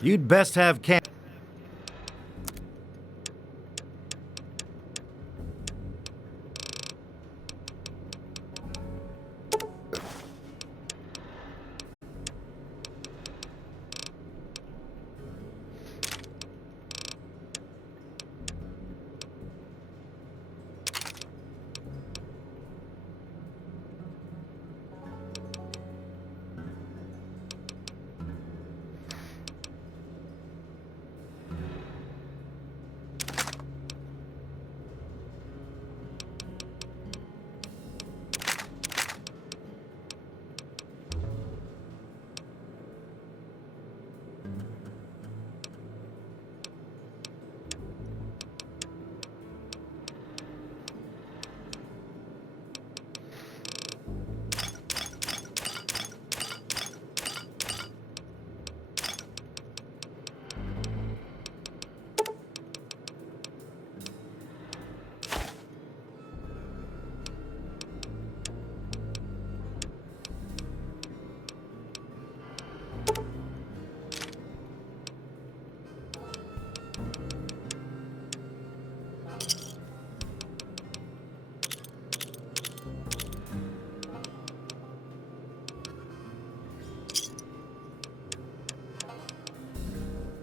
You'd best have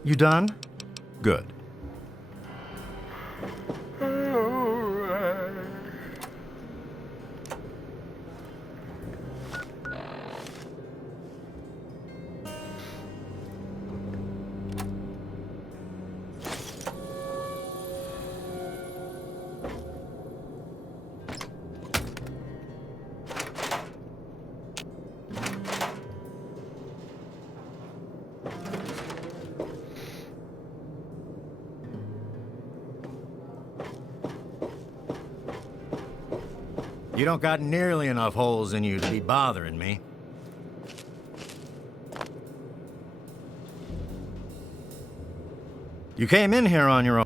You done? Good. You don't got nearly enough holes in you to be bothering me. You came in here on your own.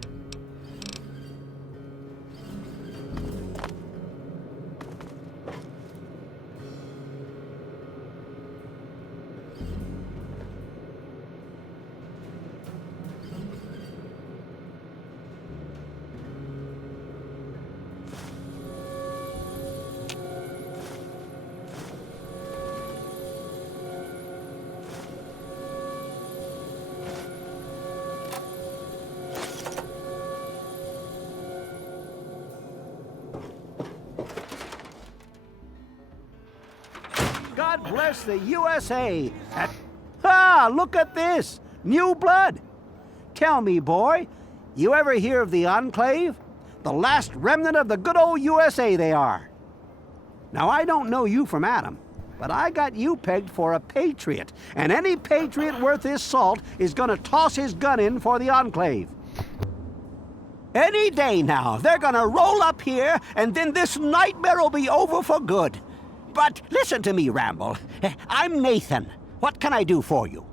God bless the USA. Ah, look at this. New blood. Tell me, boy, you ever hear of the Enclave? The last remnant of the good old USA they are. Now, I don't know you from Adam, but I got you pegged for a patriot, and any patriot worth his salt is gonna toss his gun in for the Enclave. Any day now, they're gonna roll up here, and then this nightmare will be over for good. But listen to me, Ramble. I'm Nathan. What can I do for you?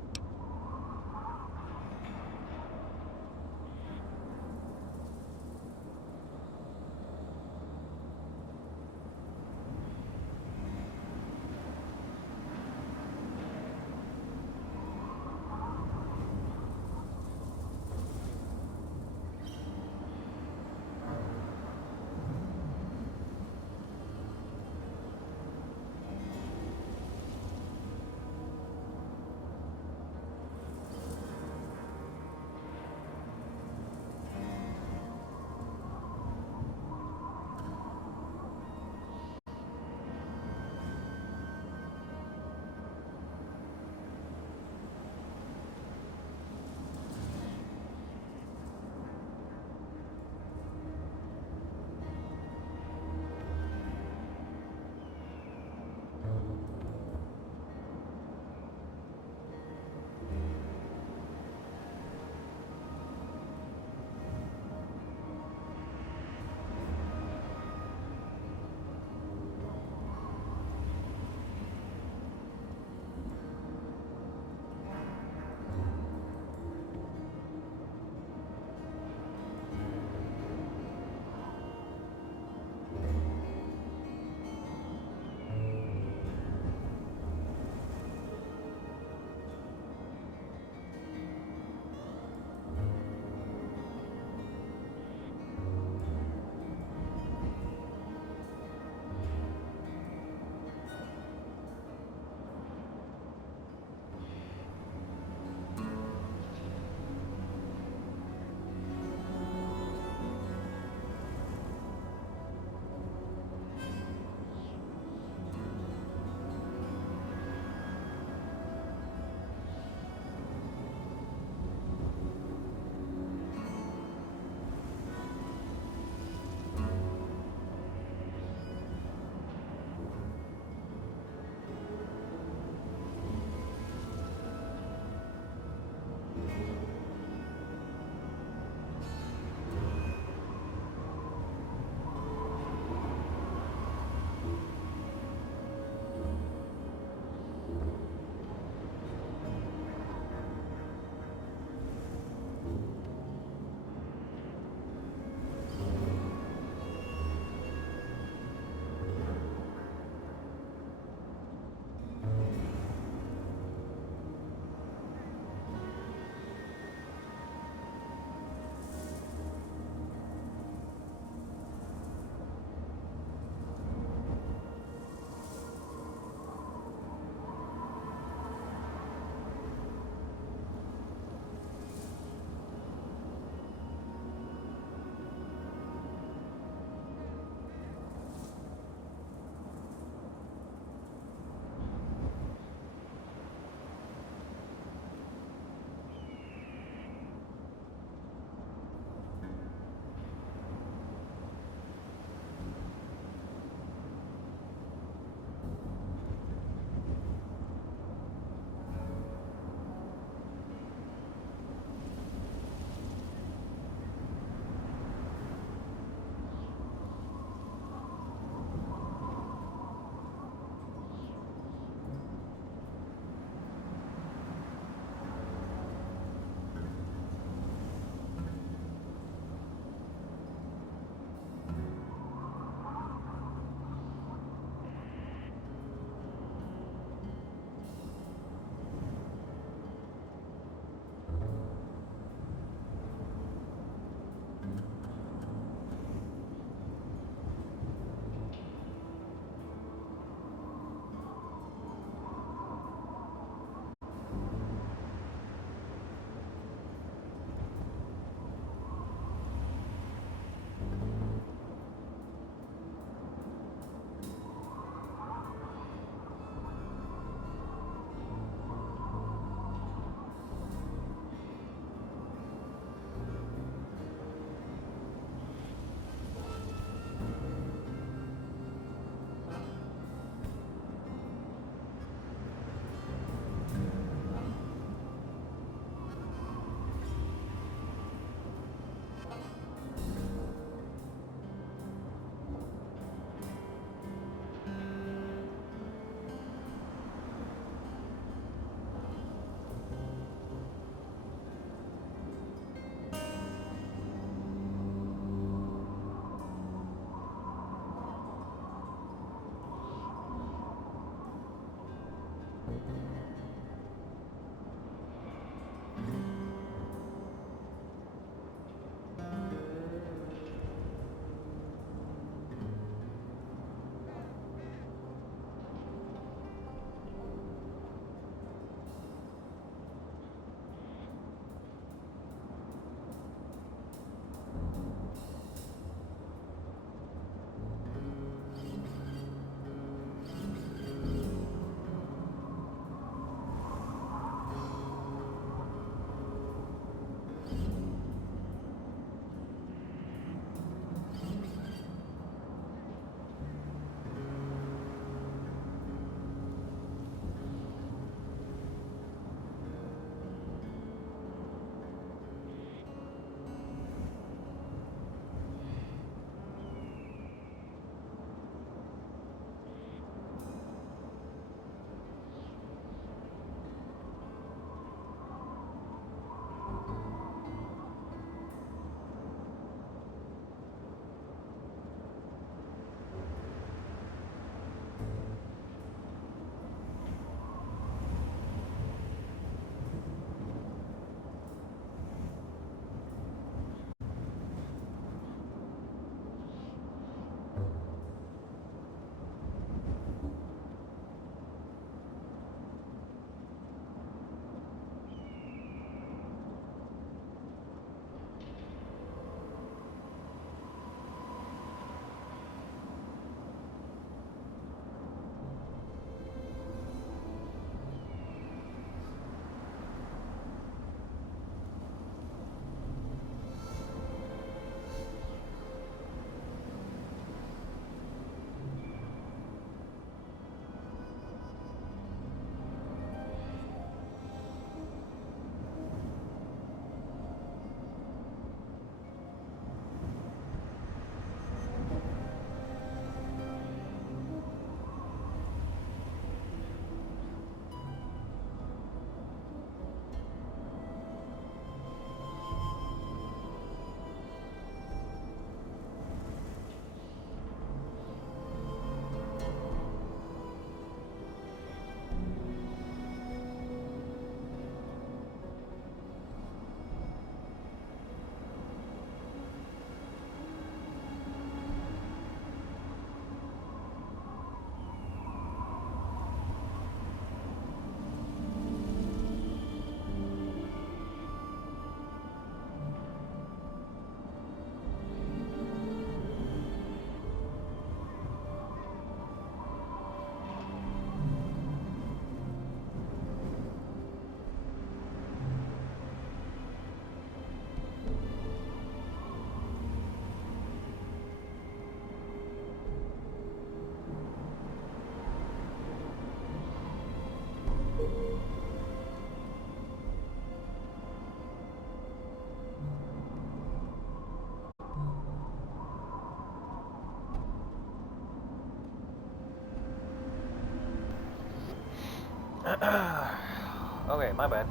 Okay, my bad.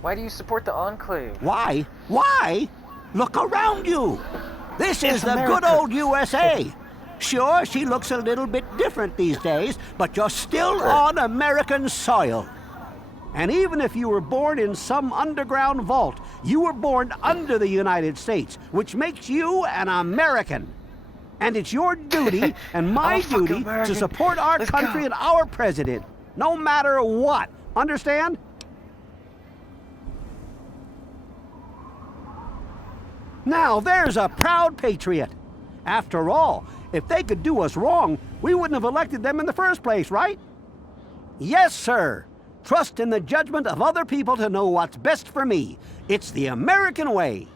Why do you support the Enclave? Why? Why? Look around you. This is It's the America. good old USA. Sure, she looks a little bit different these days, but you're still on American soil. And even if you were born in some underground vault, you were born under the United States, which makes you an American. And it's your duty and my I'm a fucking duty to American. support our Let's country go. and our president, no matter what. Understand? Now, there's a proud patriot. After all, if they could do us wrong, we wouldn't have elected them in the first place, right? Yes, sir. Trust in the judgment of other people to know what's best for me. It's the American way.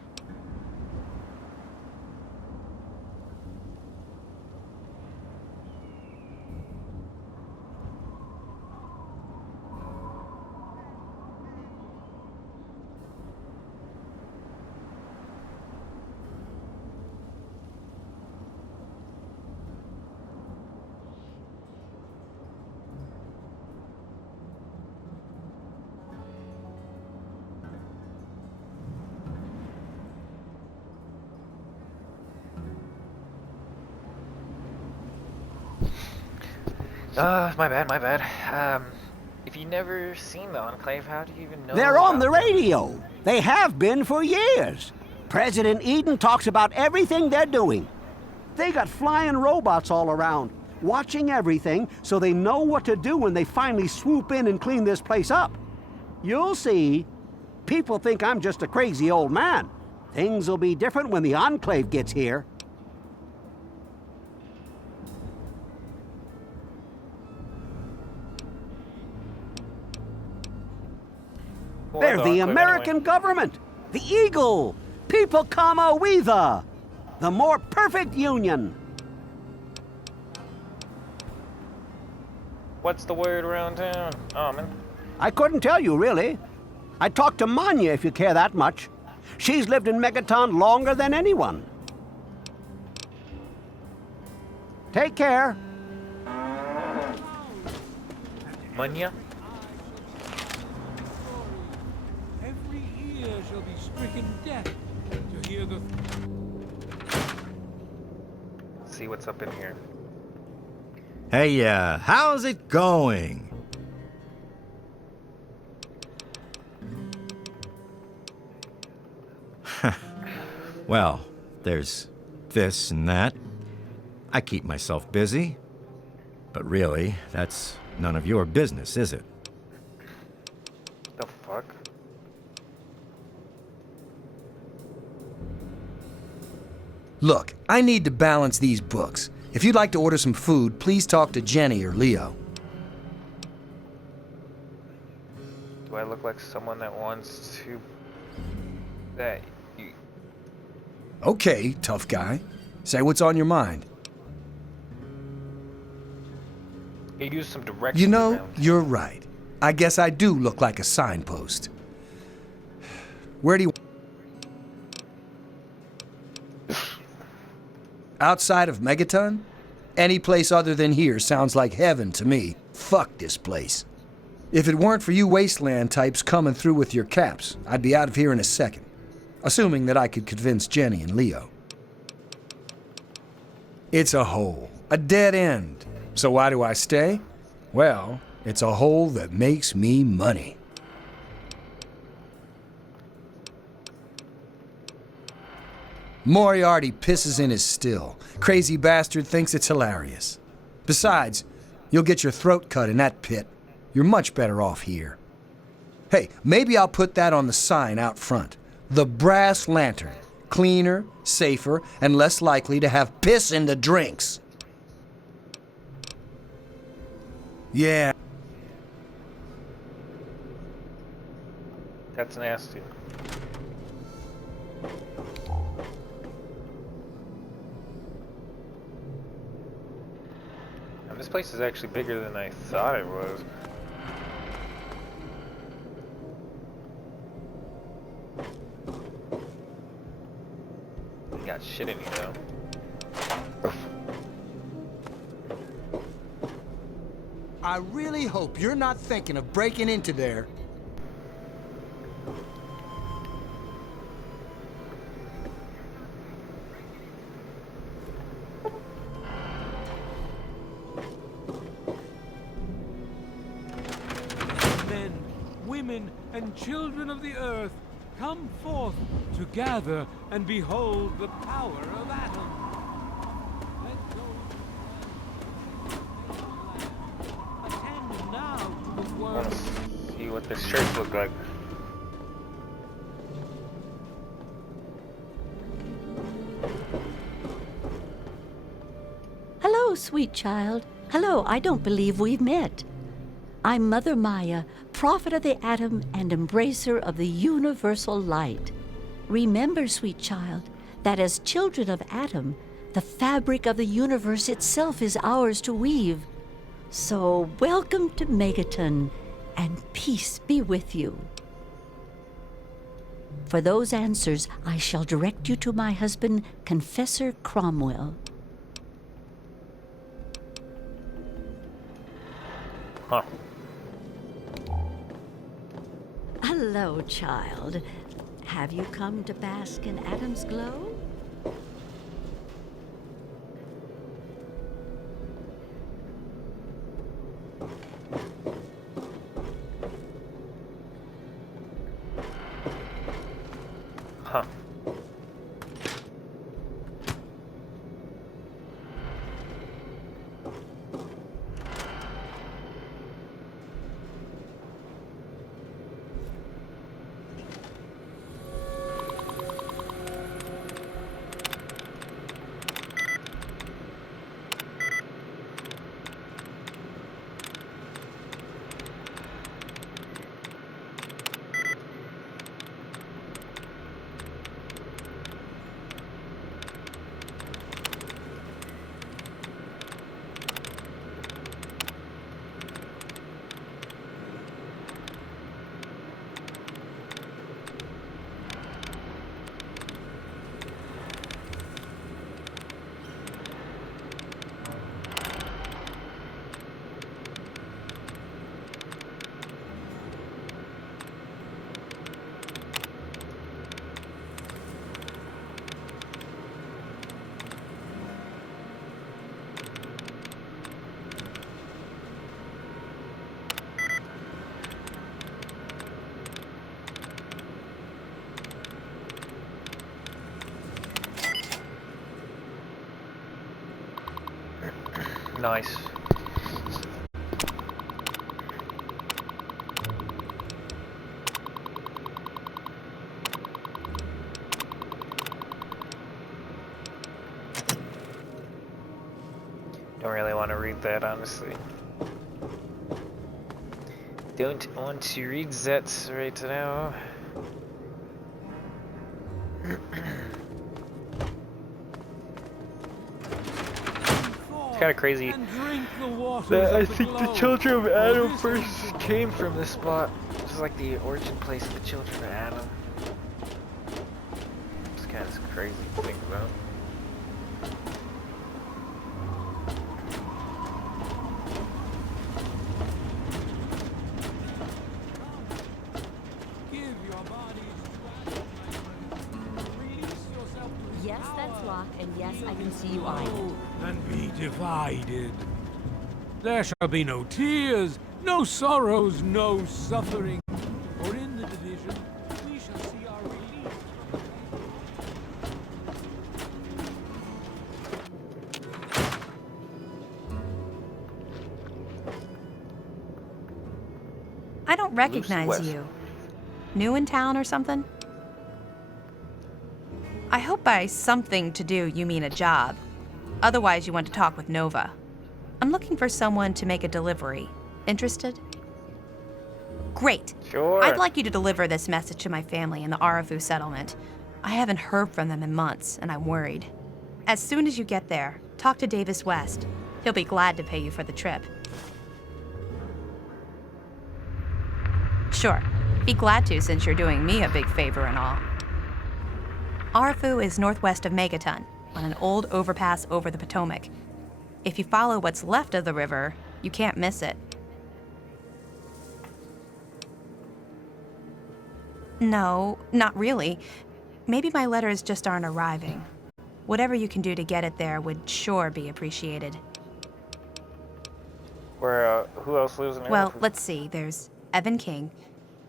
My bad. If you never seen the Enclave, how do you even know? They're on the about them? radio. They have been for years. President Eden talks about everything they're doing. They got flying robots all around, watching everything so they know what to do when they finally swoop in and clean this place up. You'll see. People think I'm just a crazy old man. Things will be different when the Enclave gets here. They're the Enclave American anyway. government, the Eagle, People Kama Weather, the more perfect union. What's the word around town? Oh, man. I couldn't tell you, really. I'd talk to Manya if you care that much. She's lived in Megaton longer than anyone. Take care. Munya? Every ear shall be stricken deaf to hear the See what's up in here. Hey, how's it going? Well, there's this and that. I keep myself busy. But really, that's none of your business, is it? The fuck? Look, I need to balance these books. If you'd like to order some food, please talk to Jenny or Leo. Do I look like someone that wants to... that you... Okay, tough guy. Say what's on your mind. You use some directions You know, around. you're right. I guess I do look like a signpost. Where do you... Outside of Megaton? Any place other than here sounds like heaven to me. Fuck this place. If it weren't for you wasteland types coming through with your caps, I'd be out of here in a second. Assuming that I could convince Jenny and Leo. It's a hole. A dead end. So why do I stay? Well, it's a hole that makes me money. Moriarty pisses in his still. Crazy bastard thinks it's hilarious. Besides, you'll get your throat cut in that pit. You're much better off here. Hey, maybe I'll put that on the sign out front. The Brass Lantern. Cleaner, safer, and less likely to have piss in the drinks. Yeah. That's nasty. And this place is actually bigger than I thought it was. Got shit in me though. I really hope you're not thinking of breaking into there. Men, women, and children of the earth, come forth to gather and behold the power of Atom. Let go. Attend now to the I word. want to see what the shirts look like. Hello, sweet child. Hello, I don't believe we've met. I'm Mother Maya, prophet of the atom and embracer of the universal light. Remember, sweet child, that as children of Atom, the fabric of the universe itself is ours to weave. So welcome to Megaton, and peace be with you. For those answers, I shall direct you to my husband, Confessor Cromwell. Huh. Hello, child. Have you come to bask in Atom's glow? Huh. Nice. Don't really want to read that, honestly. Don't want to read that right now. Kind of crazy And drink the waters that I of the think the glow. children of For Adam this first ancient came from this spot. This is like the origin place of the children of Adam. It's kind of crazy to think about. Give your bodies to Atom. Release yourself to his Yes, that's power. Locke, and yes, I can see you eyeing. Go and be divided. There shall be no tears, no sorrows, no suffering. For in the division, we shall see our release. I don't recognize West. you. New in town or something? I hope by something to do you mean a job. Otherwise, you want to talk with Nova. I'm looking for someone to make a delivery. Interested? Great. Sure. I'd like you to deliver this message to my family in the Arafu settlement. I haven't heard from them in months, and I'm worried. As soon as you get there, talk to Davis West. He'll be glad to pay you for the trip. Sure. Be glad to, since you're doing me a big favor and all. Arafu is northwest of Megaton, on an old overpass over the Potomac. If you follow what's left of the river, you can't miss it. No, not really. Maybe my letters just aren't arriving. Whatever you can do to get it there would sure be appreciated. Who else lives in there? Well, let's see. There's Evan King.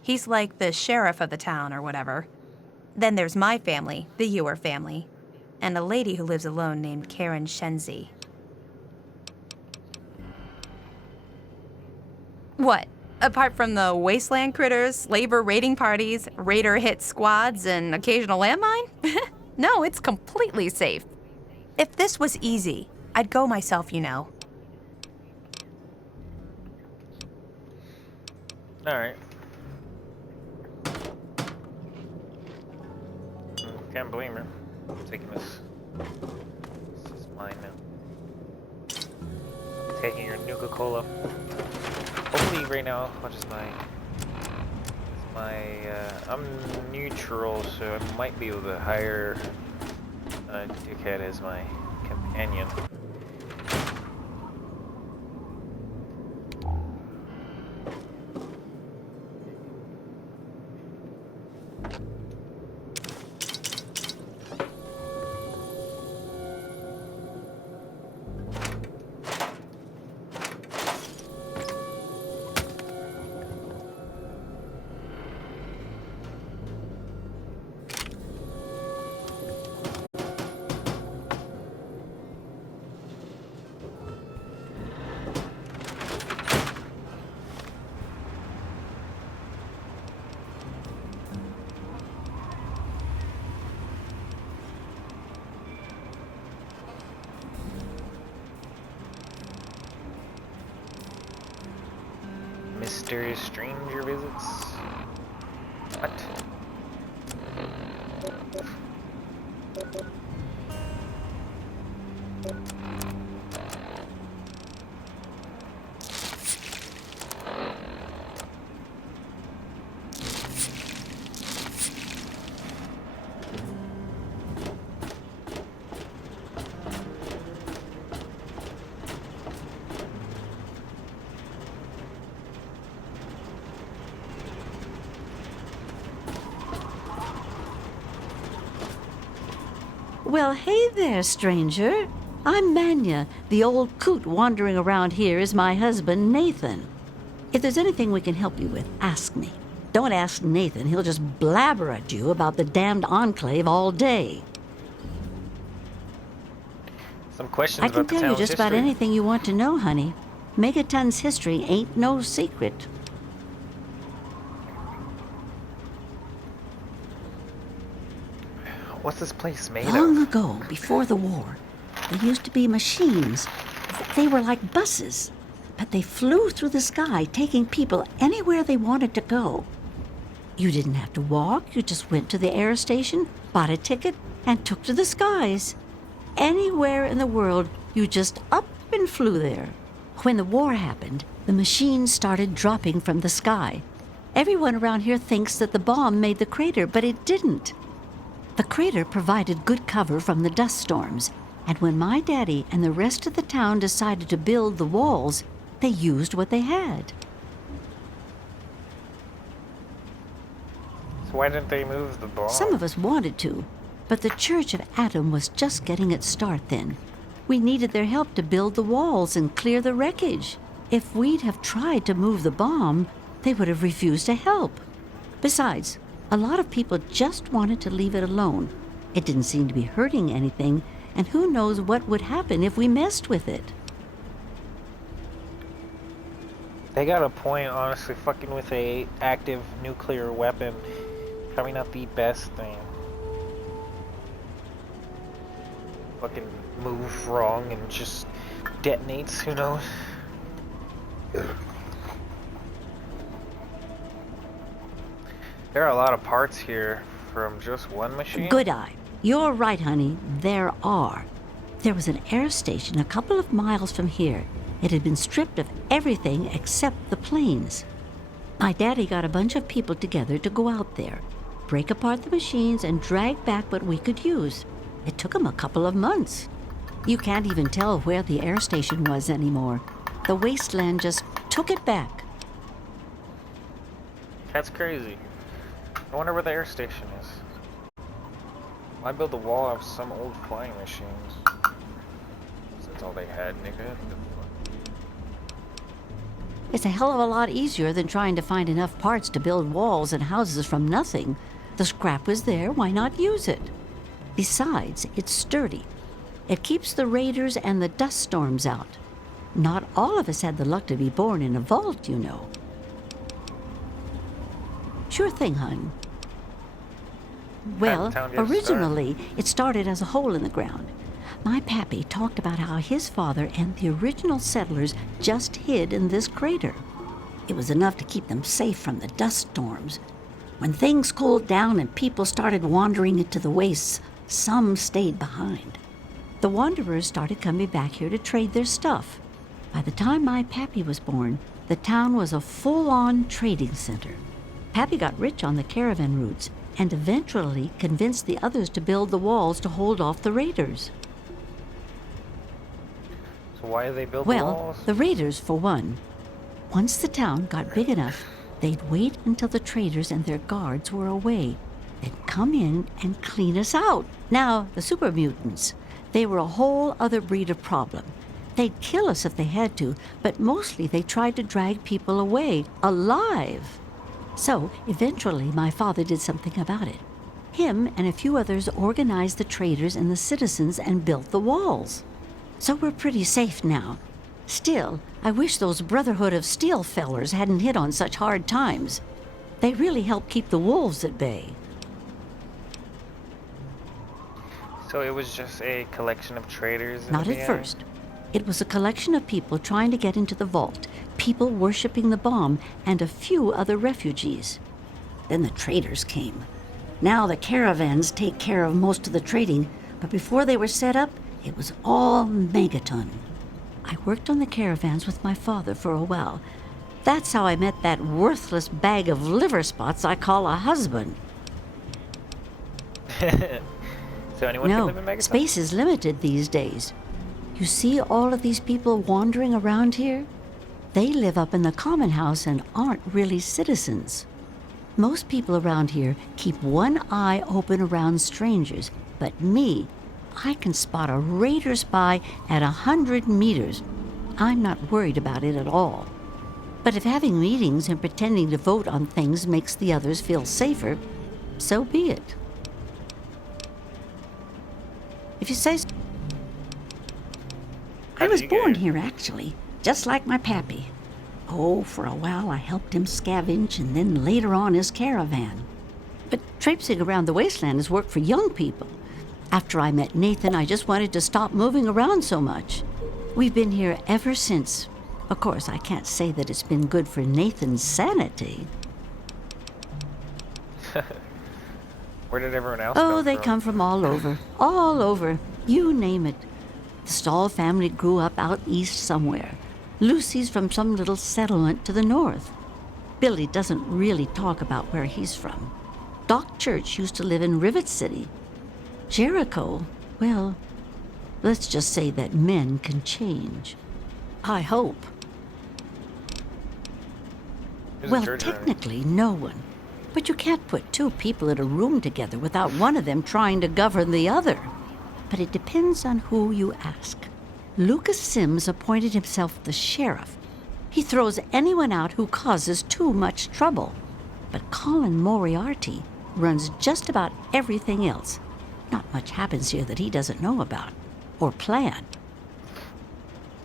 He's like the sheriff of the town or whatever. Then there's my family, the Ewer family, and a lady who lives alone named Karen Shenzi. What? Apart from the wasteland critters, labor raiding parties, raider hit squads, and occasional landmine? No, it's completely safe. If this was easy, I'd go myself, you know. Alright. Can't blame her. I'm taking this. This is mine now. Taking your Nuka-Cola. Hopefully right now, what is I'm neutral, so I might be able to hire Dickhead as my companion. Mysterious stranger visits? What? Well, hey there, stranger. I'm Manya. The old coot wandering around here is my husband, Nathan. If there's anything we can help you with, ask me. Don't ask Nathan. He'll just blabber at you about the damned Enclave all day. Some questions I about can the tell you town's just about history. anything you want to know, honey. Megaton's history ain't no secret. What's this place made Long of? ago, before the war, there used to be machines. They were like buses, but they flew through the sky, taking people anywhere they wanted to go. You didn't have to walk, you just went to the air station, bought a ticket, and took to the skies. Anywhere in the world, you just up and flew there. When the war happened, the machines started dropping from the sky. Everyone around here thinks that the bomb made the crater, but it didn't. The crater provided good cover from the dust storms, and when my daddy and the rest of the town decided to build the walls, they used what they had. So why didn't they move the bomb? Some of us wanted to, but the Church of Atom was just getting its start then. We needed their help to build the walls and clear the wreckage. If we'd have tried to move the bomb, they would have refused to help. Besides, a lot of people just wanted to leave it alone. It didn't seem to be hurting anything, and who knows what would happen if we messed with it. They got a point, honestly. Fucking with a active nuclear weapon, probably not the best thing. Fucking move wrong and just detonates. Who knows? There are a lot of parts here from just one machine. Good eye. You're right, honey. There are. There was an air station a couple of miles from here. It had been stripped of everything except the planes. My daddy got a bunch of people together to go out there, break apart the machines, and drag back what we could use. It took him a couple of months. You can't even tell where the air station was anymore. The wasteland just took it back. That's crazy. I wonder where the air station is. Why build a wall out of some old flying machines? That's all they had, nigga. It's a hell of a lot easier than trying to find enough parts to build walls and houses from nothing. The scrap was there, why not use it? Besides, it's sturdy. It keeps the raiders and the dust storms out. Not all of us had the luck to be born in a vault, you know. Sure thing, hun. Well, Town gets originally, it started as a hole in the ground. My pappy talked about how his father and the original settlers just hid in this crater. It was enough to keep them safe from the dust storms. When things cooled down and people started wandering into the wastes, some stayed behind. The wanderers started coming back here to trade their stuff. By the time my pappy was born, the town was a full-on trading center. Pappy got rich on the caravan routes and eventually convinced the others to build the walls to hold off the raiders. So why do they build the Well, walls? the raiders, for one. Once the town got big enough, they'd wait until the traders and their guards were away, then come in and clean us out. Now, the super mutants, they were a whole other breed of problem. They'd kill us if they had to, but mostly they tried to drag people away, alive. So, eventually, my father did something about it. Him and a few others organized the traders and the citizens and built the walls. So we're pretty safe now. Still, I wish those Brotherhood of Steel fellers hadn't hit on such hard times. They really helped keep the wolves at bay. So it was just a collection of traders? in Not the at end? first. It was a collection of people trying to get into the vault, people worshipping the bomb, and a few other refugees. Then the traders came. Now the caravans take care of most of the trading, but before they were set up, it was all Megaton. I worked on the caravans with my father for a while. That's how I met that worthless bag of liver spots I call a husband. So anyone can No, live in Megaton? space is limited these days. You see all of these people wandering around here? They live up in the common house and aren't really citizens. Most people around here keep one eye open around strangers, but me, I can spot a raider spy at 100 meters. I'm not worried about it at all. But if having meetings and pretending to vote on things makes the others feel safer, so be it. If you say so. How I did was you get born here? here, actually, just like my pappy. Oh, for a while I helped him scavenge and then later on his caravan. But traipsing around the wasteland is work for young people. After I met Nathan, I just wanted to stop moving around so much. We've been here ever since. Of course, I can't say that it's been good for Nathan's sanity. Where did everyone else Oh, come they from? come from all over. All over. You name it. The Stahl family grew up out east somewhere. Lucy's from some little settlement to the north. Billy doesn't really talk about where he's from. Doc Church used to live in Rivet City. Jericho, well, let's just say that men can change. I hope. Who's in Well, Georgia? technically, no one. But you can't put two people in a room together without one of them trying to govern the other. But it depends on who you ask. Lucas Sims appointed himself the sheriff. He throws anyone out who causes too much trouble. But Colin Moriarty runs just about everything else. Not much happens here that he doesn't know about or plan.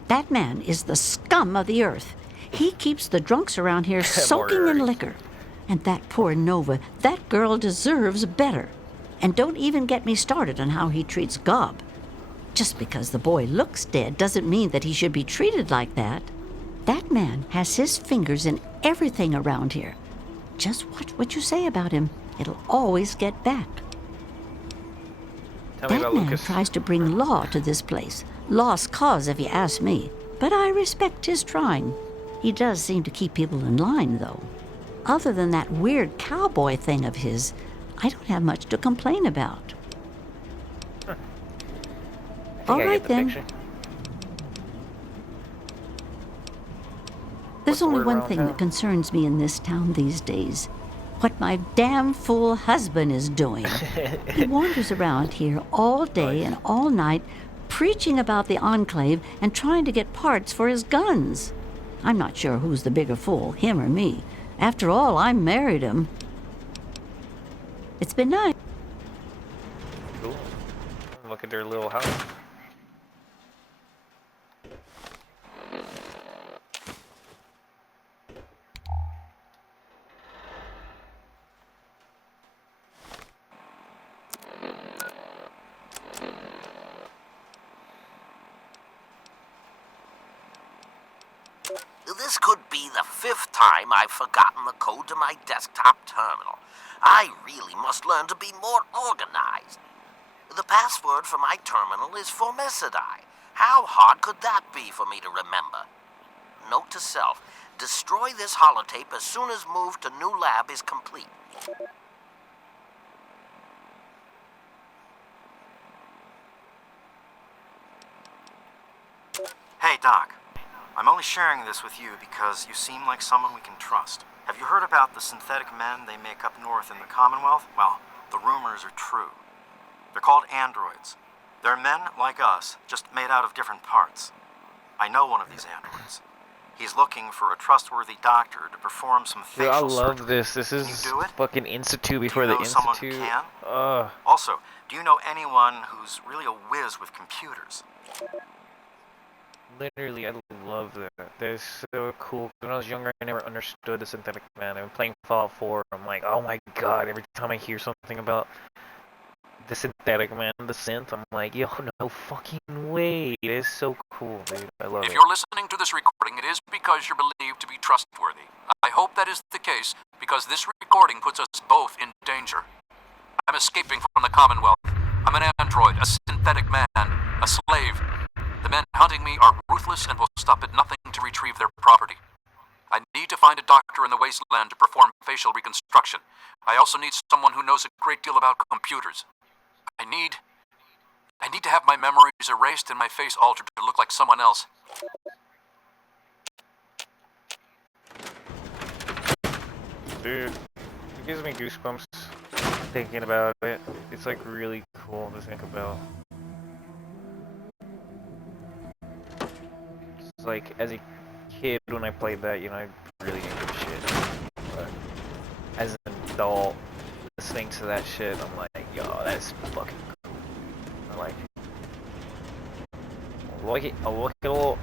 That man is the scum of the earth. He keeps the drunks around here soaking in Moriarty. liquor. And that poor Nova, that girl deserves better. And don't even get me started on how he treats Gob. Just because the boy looks dead doesn't mean that he should be treated like that. That man has his fingers in everything around here. Just watch what you say about him. It'll always get back. Tell me That about man Lucas. tries to bring law to this place. Lost cause, if you ask me. But I respect his trying. He does seem to keep people in line, though. Other than that weird cowboy thing of his, I don't have much to complain about. I think All I right, get the then. picture. There's the only word one around thing town? that concerns me in this town these days. what my damn fool husband is doing. He wanders around here all day and all night, preaching about the Enclave and trying to get parts for his guns. I'm not sure who's the bigger fool, him or me. After all, I married him. It's been nice. Cool. Look at their little house. This could be the 5th time I've forgotten the code to my desktop terminal. I really must learn to be more organized. The password for my terminal is Formicidae. How hard could that be for me to remember? Note to self, destroy this holotape as soon as move to new lab is complete. Hey, Doc. I'm only sharing this with you because you seem like someone we can trust. Have you heard about the synthetic men they make up north in the Commonwealth? Well, the rumors are true. They're called androids. They're men like us, just made out of different parts. I know one of these androids. He's looking for a trustworthy doctor to perform some Dude, facial I love surgery. this. This Can is you do it? fucking Institute before Do you the know someone who Institute. can? Also, do you know anyone who's really a whiz with computers? Literally, I love that. They're so cool. When I was younger, I never understood the synthetic man. I've been playing Fallout 4. I'm like, oh my god, every time I hear something about the synthetic man, the synth, I'm like, yo, no fucking way. It is so cool, dude. I love it. If you're listening to this recording, it is because you're believed to be trustworthy. I hope that is the case, because this recording puts us both in danger. I'm escaping from the Commonwealth. I'm an android, a synthetic man, a slave. The men hunting me are ruthless and will stop at nothing to retrieve their property. I need to find a doctor in the wasteland to perform facial reconstruction. I also need someone who knows a great deal about computers. I need to have my memories erased and my face altered to look like someone else. Dude, it gives me goosebumps thinking about it. It's like really cool to think about. It's like, as a kid when I played that, you know, I really didn't give a shit. But as an adult, listening to that shit, I'm like, yo, that's fucking cool. I like it. I look at a little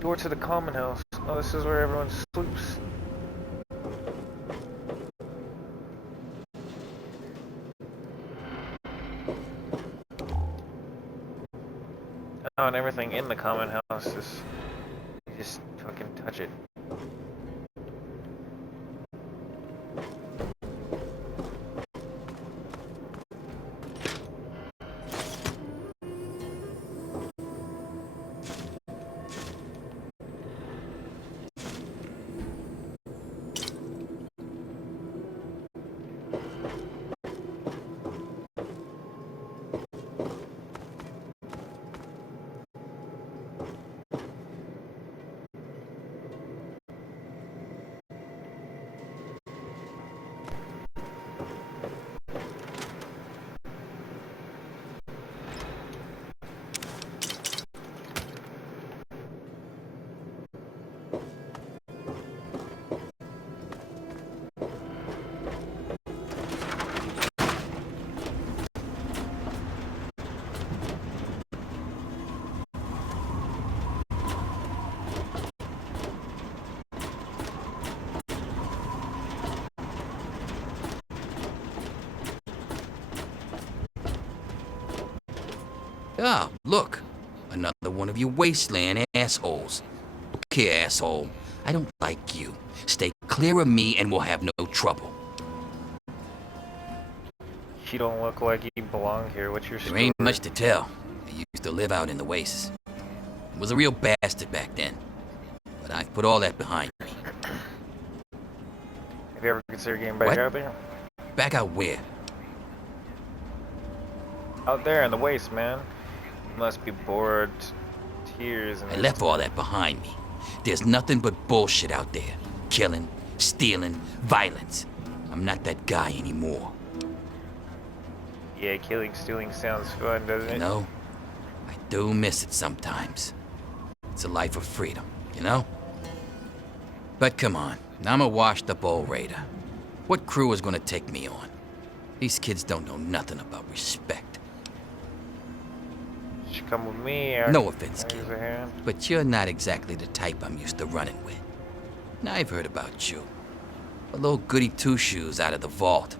door to the common house. Oh, this is where everyone sleeps. Oh, and everything in the common house is, you just fucking touch it. Ah, look. Another one of you wasteland assholes. Look here, asshole. I don't like you. Stay clear of me and we'll have no trouble. You don't look like you belong here. What's your There story? ain't much to tell. I used to live out in the wastes. Was a real bastard back then. But I've put all that behind me. Have you ever considered getting back What? out there? Back out where? Out there in the waste, man. You must be bored to tears and I left all that behind me. There's nothing but bullshit out there. Killing, stealing, violence. I'm not that guy anymore. Yeah, killing, stealing sounds fun, doesn't it? You know, I do miss it sometimes. It's a life of freedom, you know? But come on, I'm a washed-up old raider. What crew is gonna take me on? These kids don't know nothing about respect. You should come with me. No offense, Raise kid, a hand. but you're not exactly the type I'm used to running with. Now, I've heard about you. A little goody two-shoes out of the vault.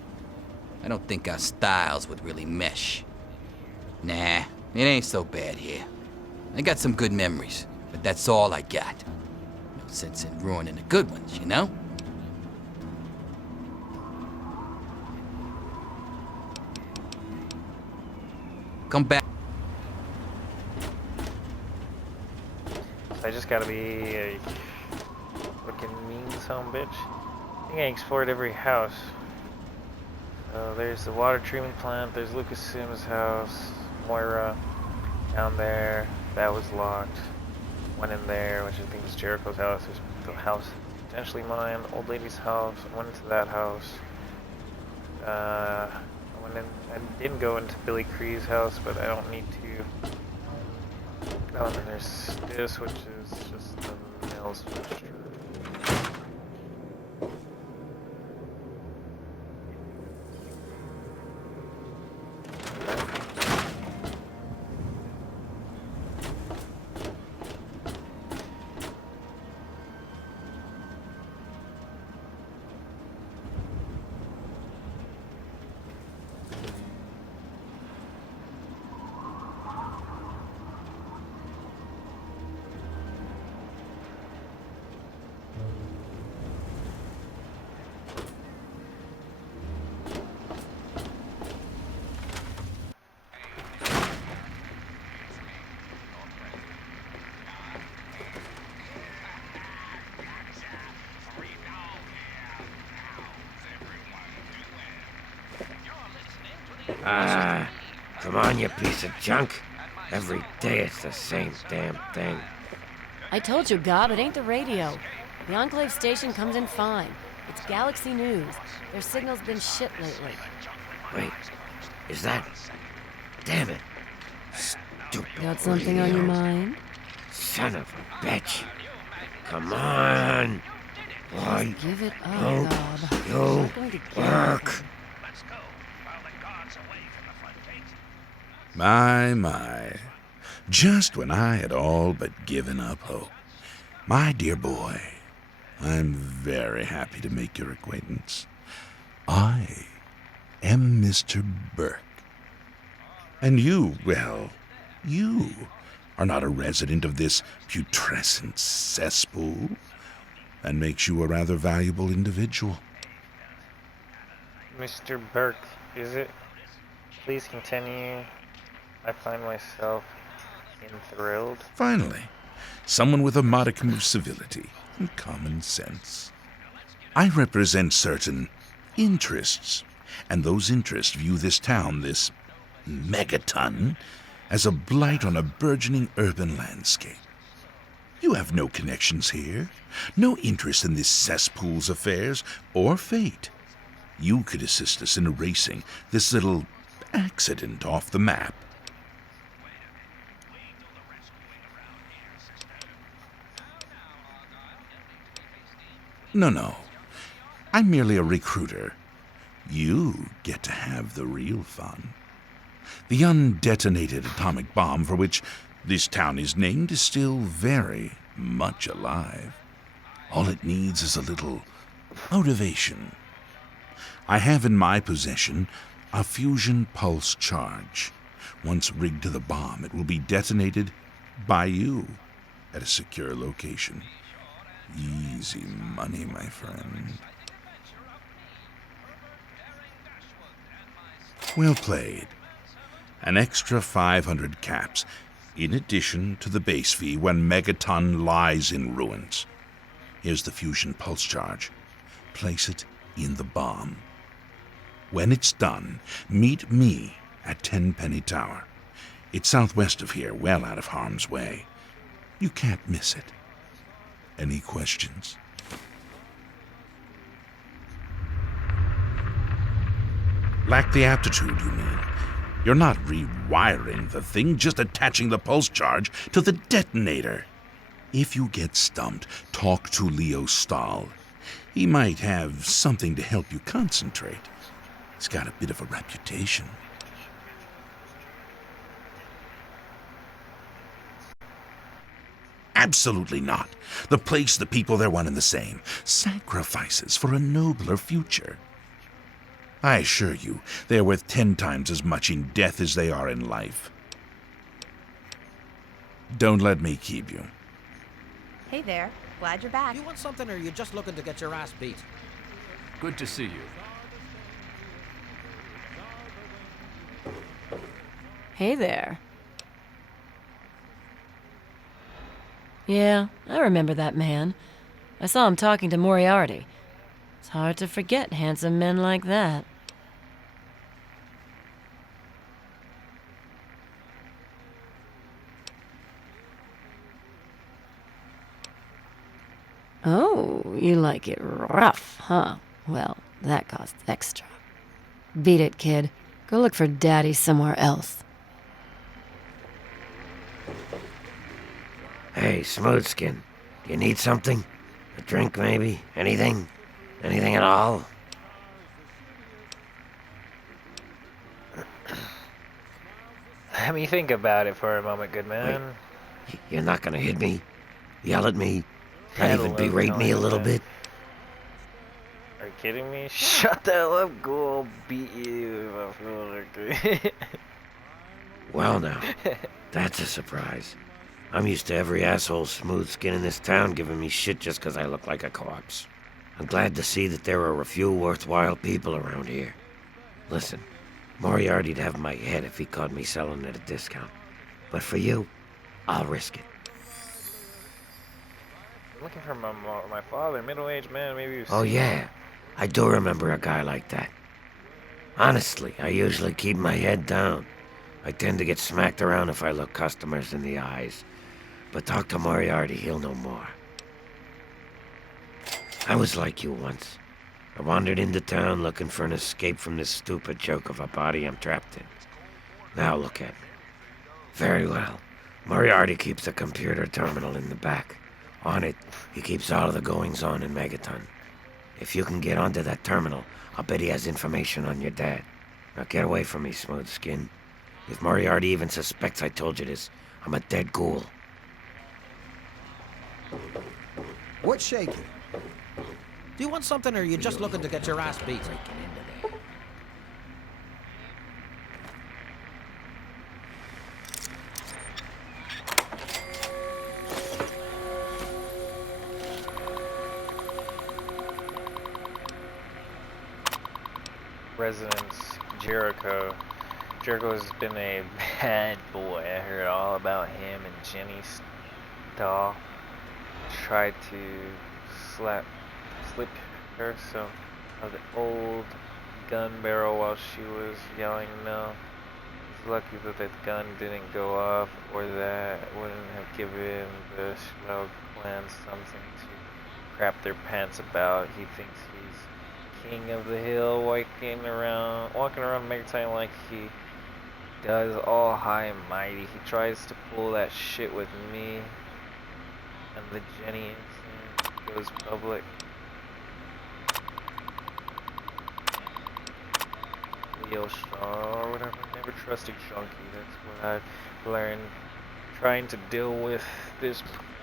I don't think our styles would really mesh. Nah, it ain't so bad here. I got some good memories, but that's all I got. No sense in ruining the good ones, you know? Come back. I just gotta be a fucking mean son of a bitch. I think I explored every house. So there's the water treatment plant, there's Lucas Sims' house, Moira down there, that was locked. Went in there, which I think is Jericho's house. There's the house potentially mine, old lady's house. I went into that house. I didn't go into Billy Cree's house, but I don't need to. Oh, and then there's this, which is just the Mills Street. Come on, you piece of junk. Every day it's the same damn thing. I told you, Gob, it ain't the radio. The Enclave station comes in fine. It's Galaxy News. Their signal's been shit lately. Wait, is that... Damn it. Stupid Got something on your mind? Son of a bitch. Come on. Why Give it up, don't Gob. you Not going to get work? My. Just when I had all but given up hope. My dear boy, I'm very happy to make your acquaintance. I am Mr. Burke. And you, well, you are not a resident of this putrescent cesspool. That makes you a rather valuable individual. Mr. Burke, is it? Please continue. I find myself enthralled. Finally, someone with a modicum of civility and common sense. I represent certain interests, and those interests view this town, this megaton, as a blight on a burgeoning urban landscape. You have no connections here, no interest in this cesspool's affairs or fate. You could assist us in erasing this little accident off the map. No. I'm merely a recruiter. You get to have the real fun. The undetonated atomic bomb for which this town is named is still very much alive. All it needs is a little motivation. I have in my possession a fusion pulse charge. Once rigged to the bomb, it will be detonated by you at a secure location. Easy money, my friend. Well played. An extra 500 caps, in addition to the base fee when Megaton lies in ruins. Here's the fusion pulse charge. Place it in the bomb. When it's done, meet me at Tenpenny Tower. It's southwest of here, well out of harm's way. You can't miss it. Any questions? Lack the aptitude, you mean? You're not rewiring the thing, just attaching the pulse charge to the detonator. If you get stumped, talk to Leo Stahl. He might have something to help you concentrate. He's got a bit of a reputation. Absolutely not. The place, the people, they're one and the same. Sacrifices for a nobler future. I assure you, they're worth 10 times as much in death as they are in life. Don't let me keep you. Hey there. Glad you're back. You want something, or are you just looking to get your ass beat? Good to see you. Hey there. Yeah, I remember that man. I saw him talking to Moriarty. It's hard to forget handsome men like that. Oh, you like it rough, huh? Well, that costs extra. Beat it, kid. Go look for Daddy somewhere else. Hey, Smoothskin, do you need something? A drink, maybe? Anything? Anything at all? Let me think about it for a moment, good man. You're not gonna hit me? Yell at me? Not I even love berate me a telling little that. bit? Are you kidding me? Shut the hell up, go. I'll beat you if I feel like it. Well now, that's a surprise. I'm used to every asshole smooth skin in this town giving me shit just 'cause I look like a corpse. I'm glad to see that there are a few worthwhile people around here. Listen, Moriarty'd have my head if he caught me selling at a discount. But for you, I'll risk it. I'm looking for my father, middle-aged man, maybe you've Oh seen yeah, him. I do remember a guy like that. Honestly, I usually keep my head down. I tend to get smacked around if I look customers in the eyes. But talk to Moriarty, he'll know more. I was like you once. I wandered into town looking for an escape from this stupid joke of a body I'm trapped in. Now look at me. Very well. Moriarty keeps a computer terminal in the back. On it, he keeps all of the goings-on in Megaton. If you can get onto that terminal, I'll bet he has information on your dad. Now get away from me, Smooth Skin. If Moriarty even suspects I told you this, I'm a dead ghoul. What's shaking? Do you want something, or are you just looking to get your ass beat? Residence Jericho. Jericho's been a bad boy. I heard all about him and Jenny Stahl. Tried to slip her some of the old gun barrel while she was yelling no. He's lucky that that gun didn't go off, or that wouldn't have given the Schmelg clan something to crap their pants about. He thinks he's king of the hill, walking around Megaton like he does, all high and mighty. He tries to pull that shit with me, and the Jenny incident goes public. Leo Shaw or whatever. Never trust a junkie. That's what I've learned. Trying to deal with this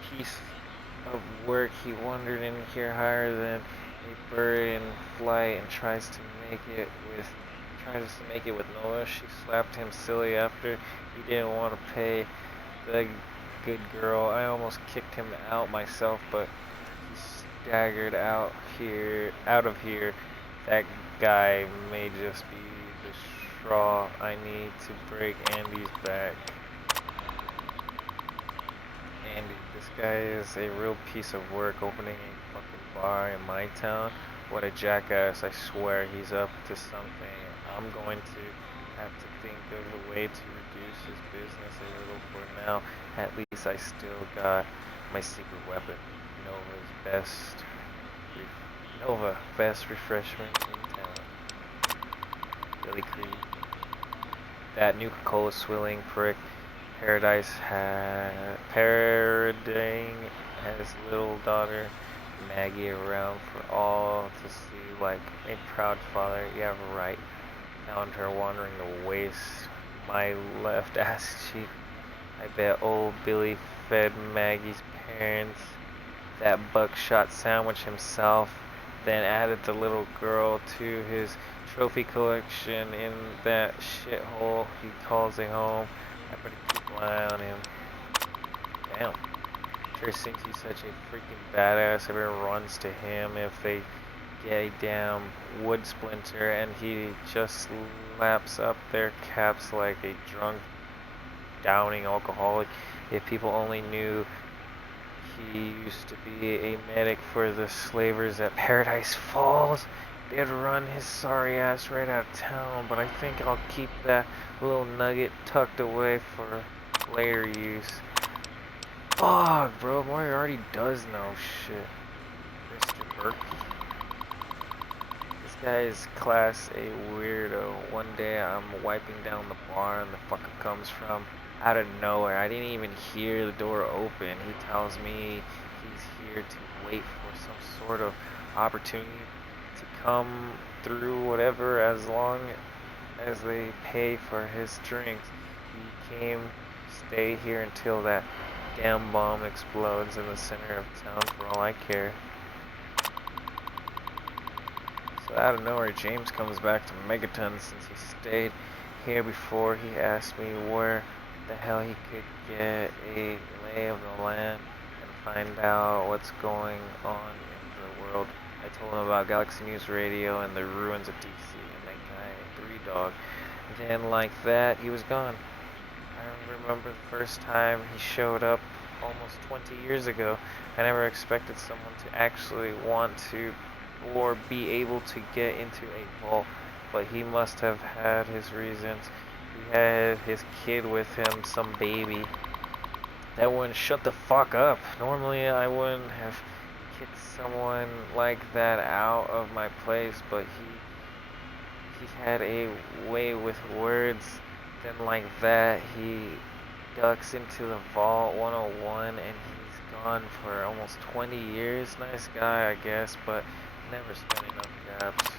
piece of work, he wandered in here higher than a bird in flight and tries to make it with Noah. She slapped him silly after he didn't want to pay the good girl. I almost kicked him out myself, but he staggered out of here. That guy may just be the straw I need to break Andy's back. Andy, this guy is a real piece of work, opening a fucking bar in my town. What a jackass. I swear he's up to something. I'm going to have to think of a way to reduce his business a little for now. At least I still got my secret weapon, Nova, best refreshment in town. Billy Creed. That Nuka-Cola swilling prick. Parading his little daughter Maggie around for all to see like a proud father. Yeah, right. Found her wandering the waste my left ass cheek. I bet old Billy fed Maggie's parents that buckshot sandwich himself, then added the little girl to his trophy collection in that shithole he calls a home. I better keep an eye on him. Damn. Sure thinks he's such a freaking badass. Everyone runs to him if they get a damn wood splinter, and he just laps up their caps like a drunk, downing alcoholic. If people only knew he used to be a medic for the slavers at Paradise Falls, they'd run his sorry ass right out of town. But I think I'll keep that little nugget tucked away for later use. Fuck, bro, Moriarty does know shit. Mr. Berkey. This guy is class A weirdo. One day I'm wiping down the bar and the fucker comes from out of nowhere. I didn't even hear the door open. He tells me he's here to wait for some sort of opportunity to come through, whatever, as long as they pay for his drinks. He came to stay here until that damn bomb explodes in the center of town, for all I care. So out of nowhere, James comes back to Megaton since he stayed here before. He asked me where the hell he could get a lay of the land and find out what's going on in the world. I told him about Galaxy News Radio and the ruins of DC and that guy, Three Dog. And then like that, he was gone. I remember the first time he showed up almost 20 years ago. I never expected someone to actually want to or be able to get into a vault, but he must have had his reasons. He had his kid with him, some baby. That wouldn't shut the fuck up. Normally I wouldn't have kicked someone like that out of my place, but he had a way with words. Then like that, he ducks into the Vault 101 and he's gone for almost 20 years. Nice guy, I guess, but never spent enough caps.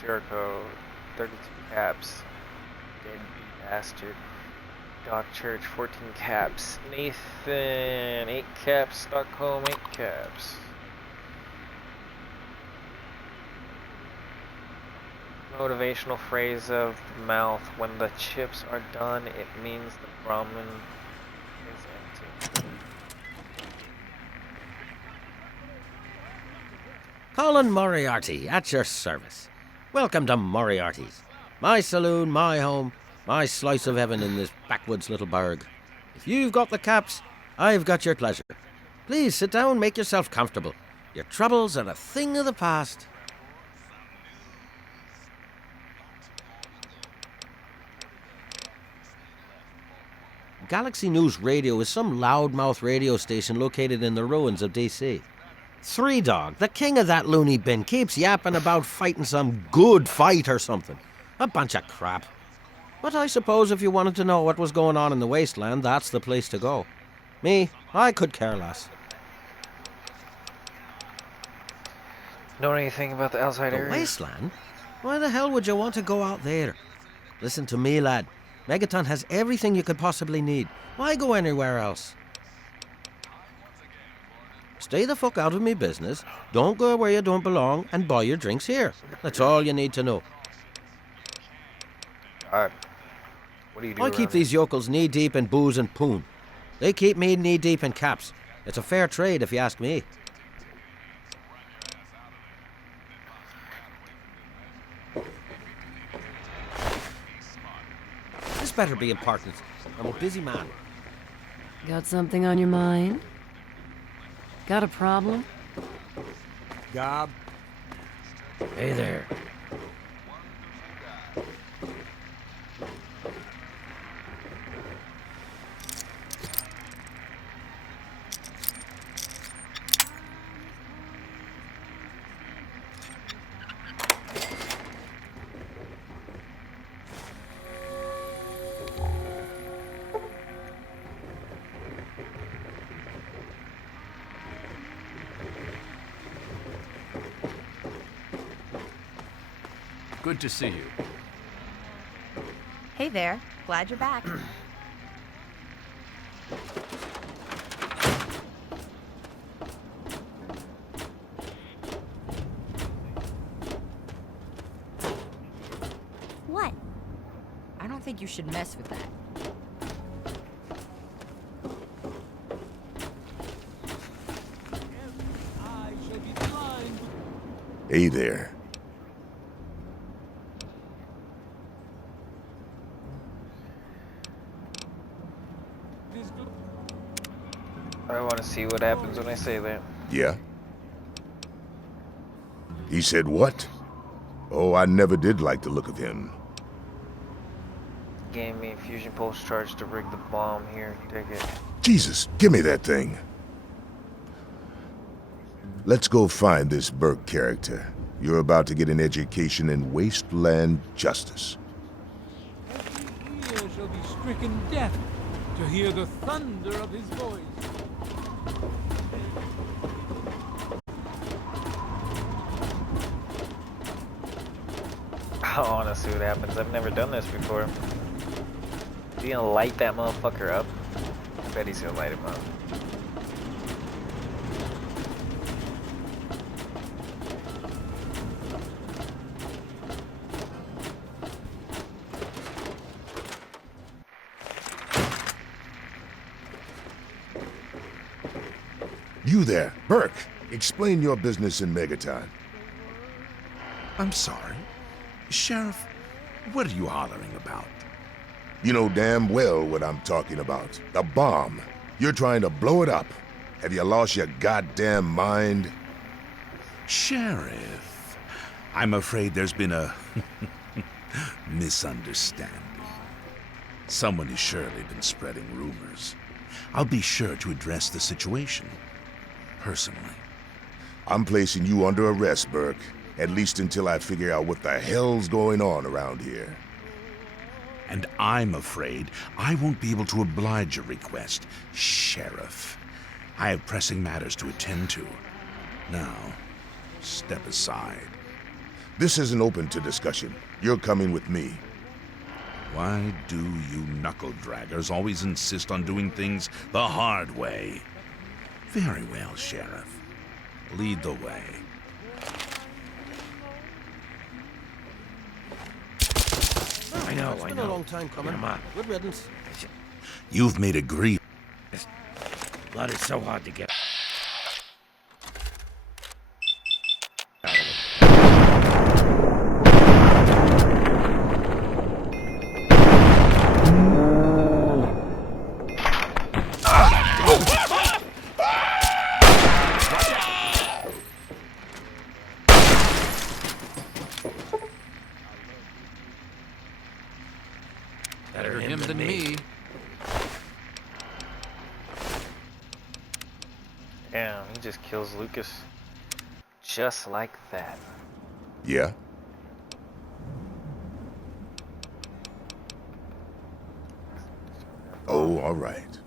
Jericho, 32 caps. Deadbeat bastard. Doc Church, 14 caps. Nathan, 8 caps. Stockholm, 8 caps. Motivational phrase of the mouth: when the chips are done, it means the ramen is empty. Colin Moriarty, at your service. Welcome to Moriarty's. My saloon, my home, my slice of heaven in this backwoods little burg. If you've got the caps, I've got your pleasure. Please sit down, make yourself comfortable. Your troubles are a thing of the past. Galaxy News Radio is some loudmouth radio station located in the ruins of DC. Three Dog, the king of that loony bin, keeps yapping about fighting some good fight or something. A bunch of crap. But I suppose if you wanted to know what was going on in the wasteland, that's the place to go. Me, I could care less. Know anything about the outside area? The wasteland? Why the hell would you want to go out there? Listen to me, lad. Megaton has everything you could possibly need. Why go anywhere else? Stay the fuck out of me business, don't go where you don't belong, and buy your drinks here. That's all you need to know. God. What do you do? I keep these yokels knee-deep in booze and poon. They keep me knee-deep in caps. It's a fair trade, if you ask me. This better be important. I'm a busy man. Got something on your mind? Got a problem? Gob. Hey there. Good to see you. Hey there. Glad you're back. What? I don't think you should mess with that. Hey there. I want to see what happens when I say that. Yeah? He said what? Oh, I never did like the look of him. Gave me a fusion pulse charge to rig the bomb. Here, take it. Jesus, give me that thing. Let's go find this Burke character. You're about to get an education in wasteland justice. Every ear shall be stricken deaf to hear the thunder of his voice. I want to see what happens. I've never done this before. Is he gonna light that motherfucker up? I bet he's gonna light him up. You there, Burke. Explain your business in Megaton. I'm sorry. Sheriff, what are you hollering about? You know damn well what I'm talking about. The bomb. You're trying to blow it up. Have you lost your goddamn mind? Sheriff, I'm afraid there's been a misunderstanding. Someone has surely been spreading rumors. I'll be sure to address the situation personally. I'm placing you under arrest, Burke. At least until I figure out what the hell's going on around here. And I'm afraid I won't be able to oblige your request, Sheriff. I have pressing matters to attend to. Now, step aside. This isn't open to discussion. You're coming with me. Why do you knuckle-draggers always insist on doing things the hard way? Very well, Sheriff. Lead the way. I know. It's been a long time coming. Come on. Good riddance. You've made a grief. Blood is so hard to get. Better him than me. Damn, he just kills Lucas. Just like that. Yeah? Oh, all right.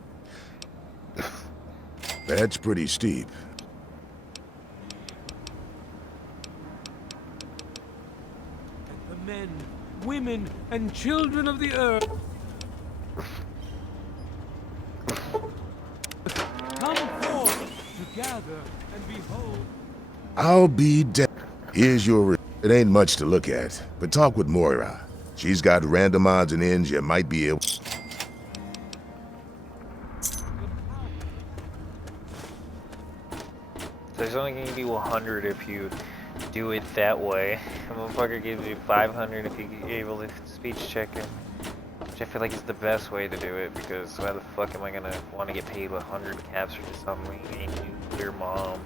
That's pretty steep. The men, women, and children of the earth. Come forth to gather and behold. I'll be dead. Here's your... It ain't much to look at, but talk with Moira. She's got random odds and ends you might be able... So he's only gonna do 100 if you do it that way. The motherfucker gives you 500 if you're able to speech check him. Which I feel like is the best way to do it, because why the fuck am I gonna want to get paid 100 caps for just some nuclear mom?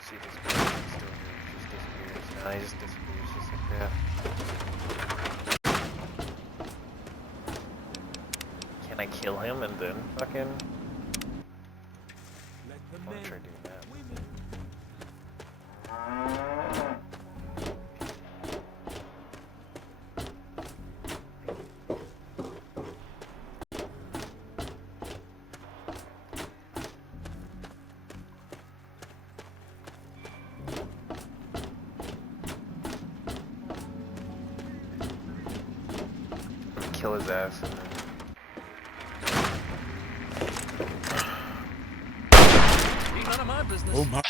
See, this person still just disappears. Nah, he just disappears just like that. Can I kill him and then fucking... I'm gonna try doing that. kill his ass. Ain't none of my business. Oh my.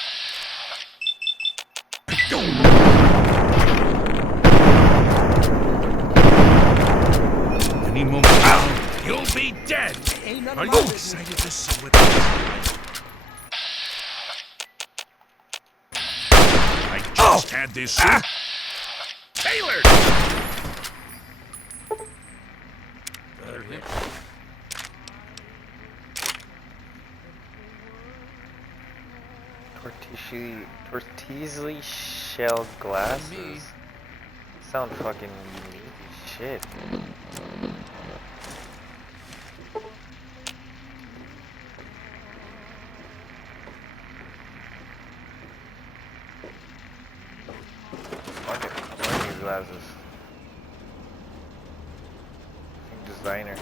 Any moment now, you'll be dead. Are you excited to see what I just had this. Taylor! Tortizely shell glasses. Sound fucking unique as shit. I want these glasses. Designer.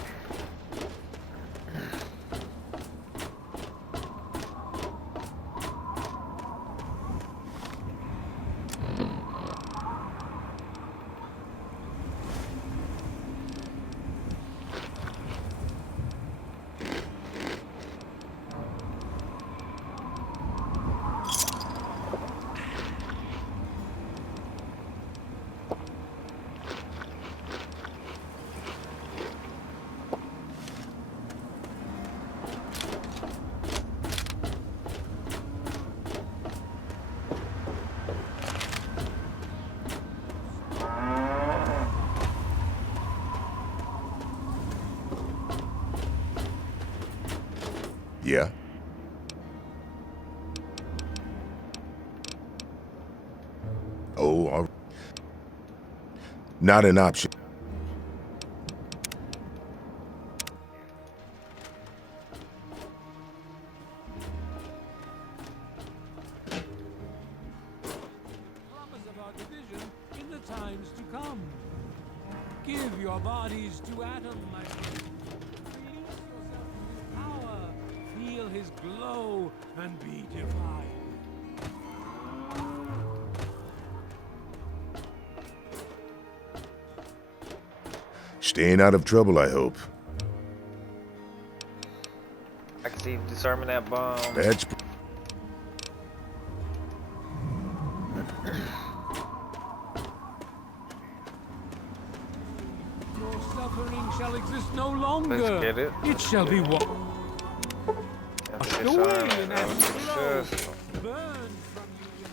Yeah? Oh, all right. Not an option. Promise of our division in the times to come. Give your bodies to Adam, my friend. Release yourself from his power. Feel his glow and be divine. Staying out of trouble, I hope. I can see him disarming that bomb. That's... Your suffering shall exist no longer. Let's get it. It shall be what? That's Washed away disarming. in That that was glow. successful. Burn from you.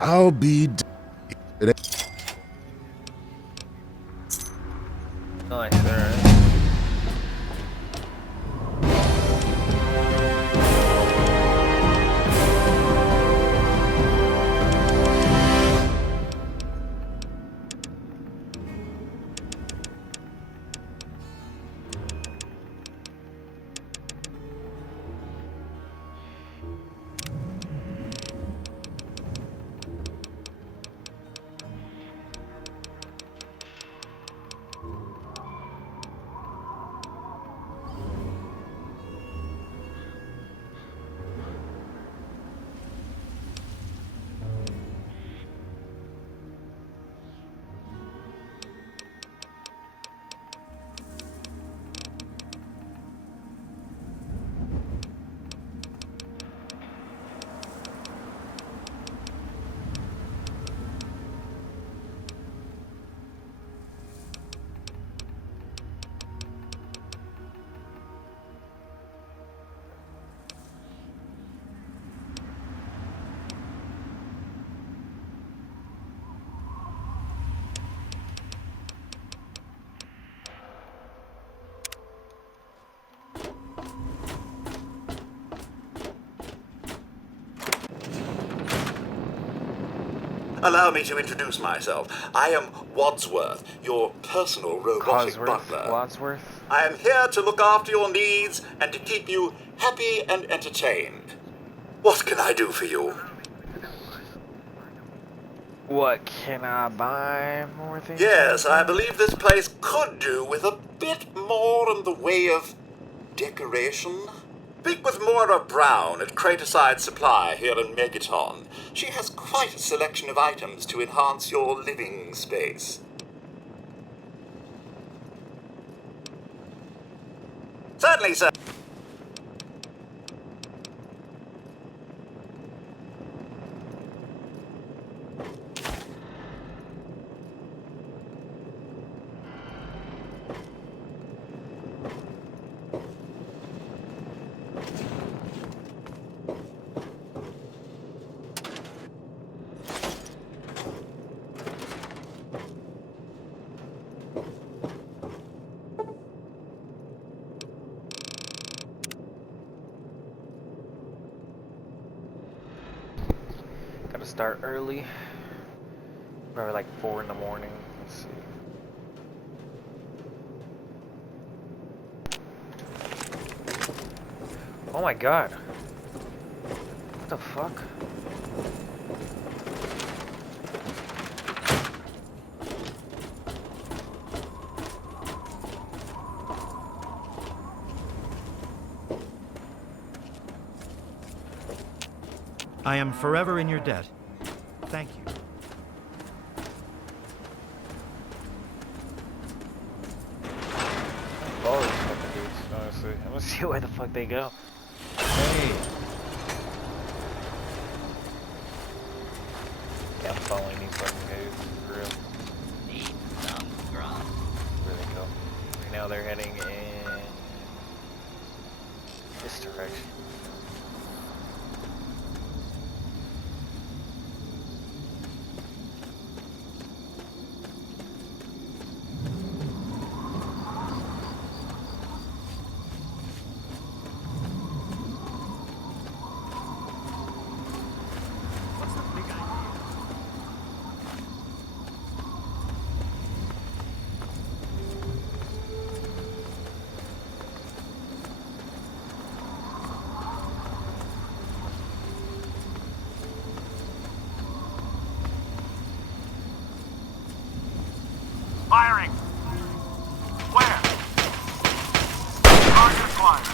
I'll be... Nice, alright. Allow me to introduce myself. I am Wadsworth, your personal robotic butler. Wadsworth? I am here to look after your needs and to keep you happy and entertained. What can I do for you? What can I buy? More things? Yes, I believe this place could do with a bit more in the way of decoration. Speak with Moira Brown at Craterside Supply here in Megaton. She has quite a selection of items to enhance your living space. Certainly, sir. Gotta start early. Probably like 4 in the morning. Let's see. Oh my god. What the fuck? I am forever in your debt. Thank you. Follow these fucking dudes, honestly. I'm gonna see where the fuck they go. Hey. Yeah, I'm following these fucking dudes, for real. Need some grub. Where they go? Right now they're heading in this direction. Firing! Where? Target acquired.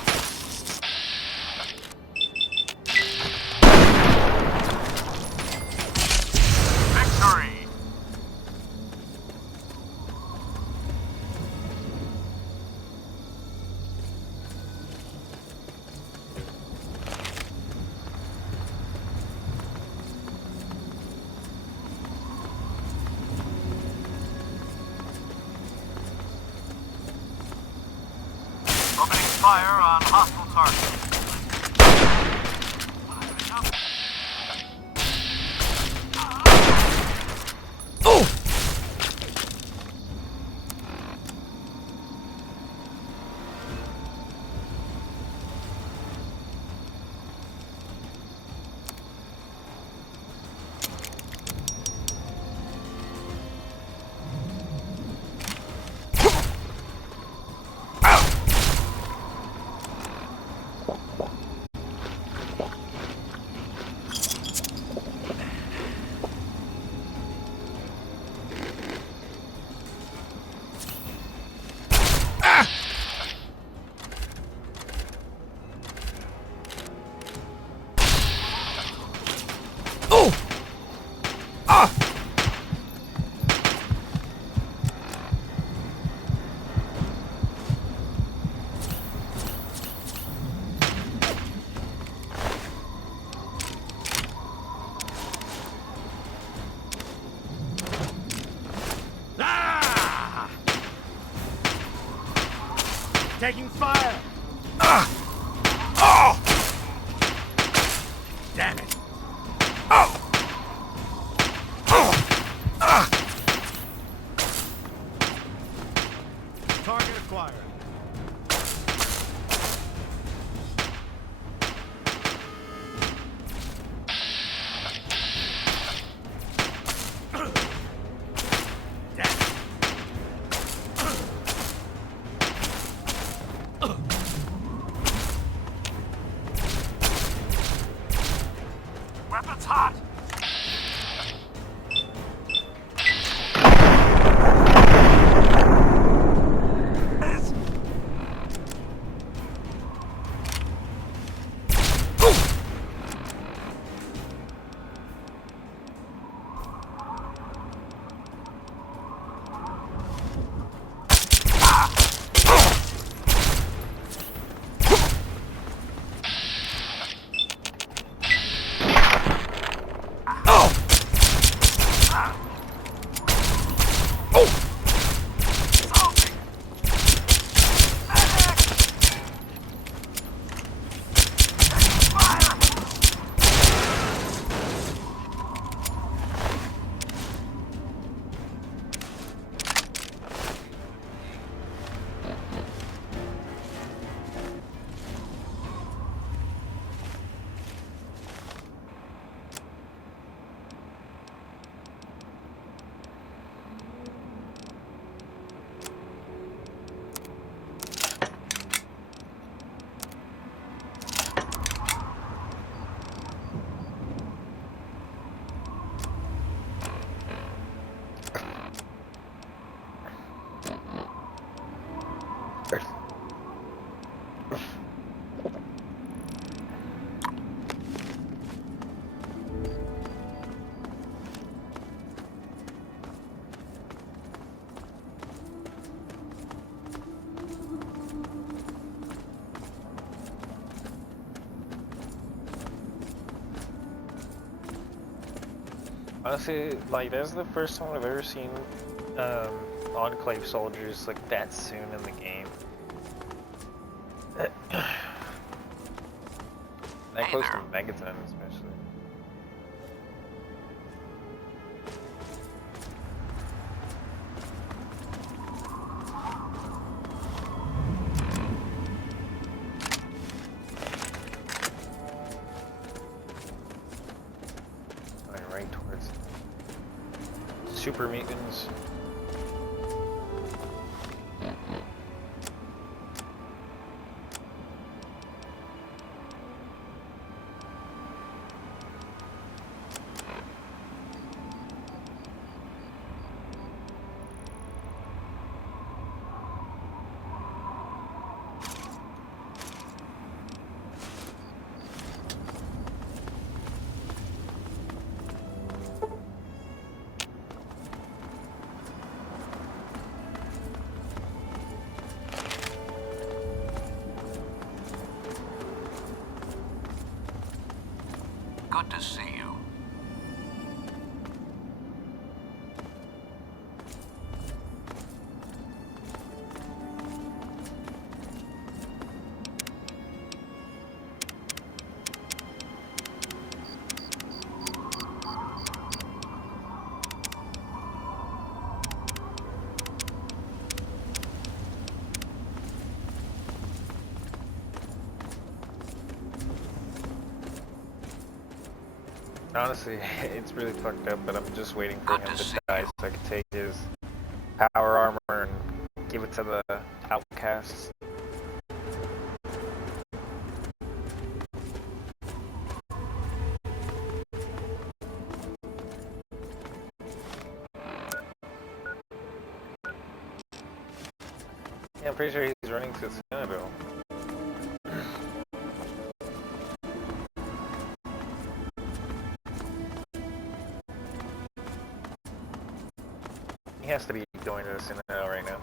Victory! Opening fire on hostile target. Taking fire! Damn it! Target acquired. Weapons hot! Honestly, like, that's the first time I've ever seen Enclave soldiers like that soon in the game. That close to Megaton, especially. Right towards Super Mutants. Good to see you. Honestly, it's really fucked up, but I'm just waiting for him to die so I can take his power armor and give it to the outcasts. Yeah, I'm pretty sure he's running to Citadel. He has to be going to the Citadel right now.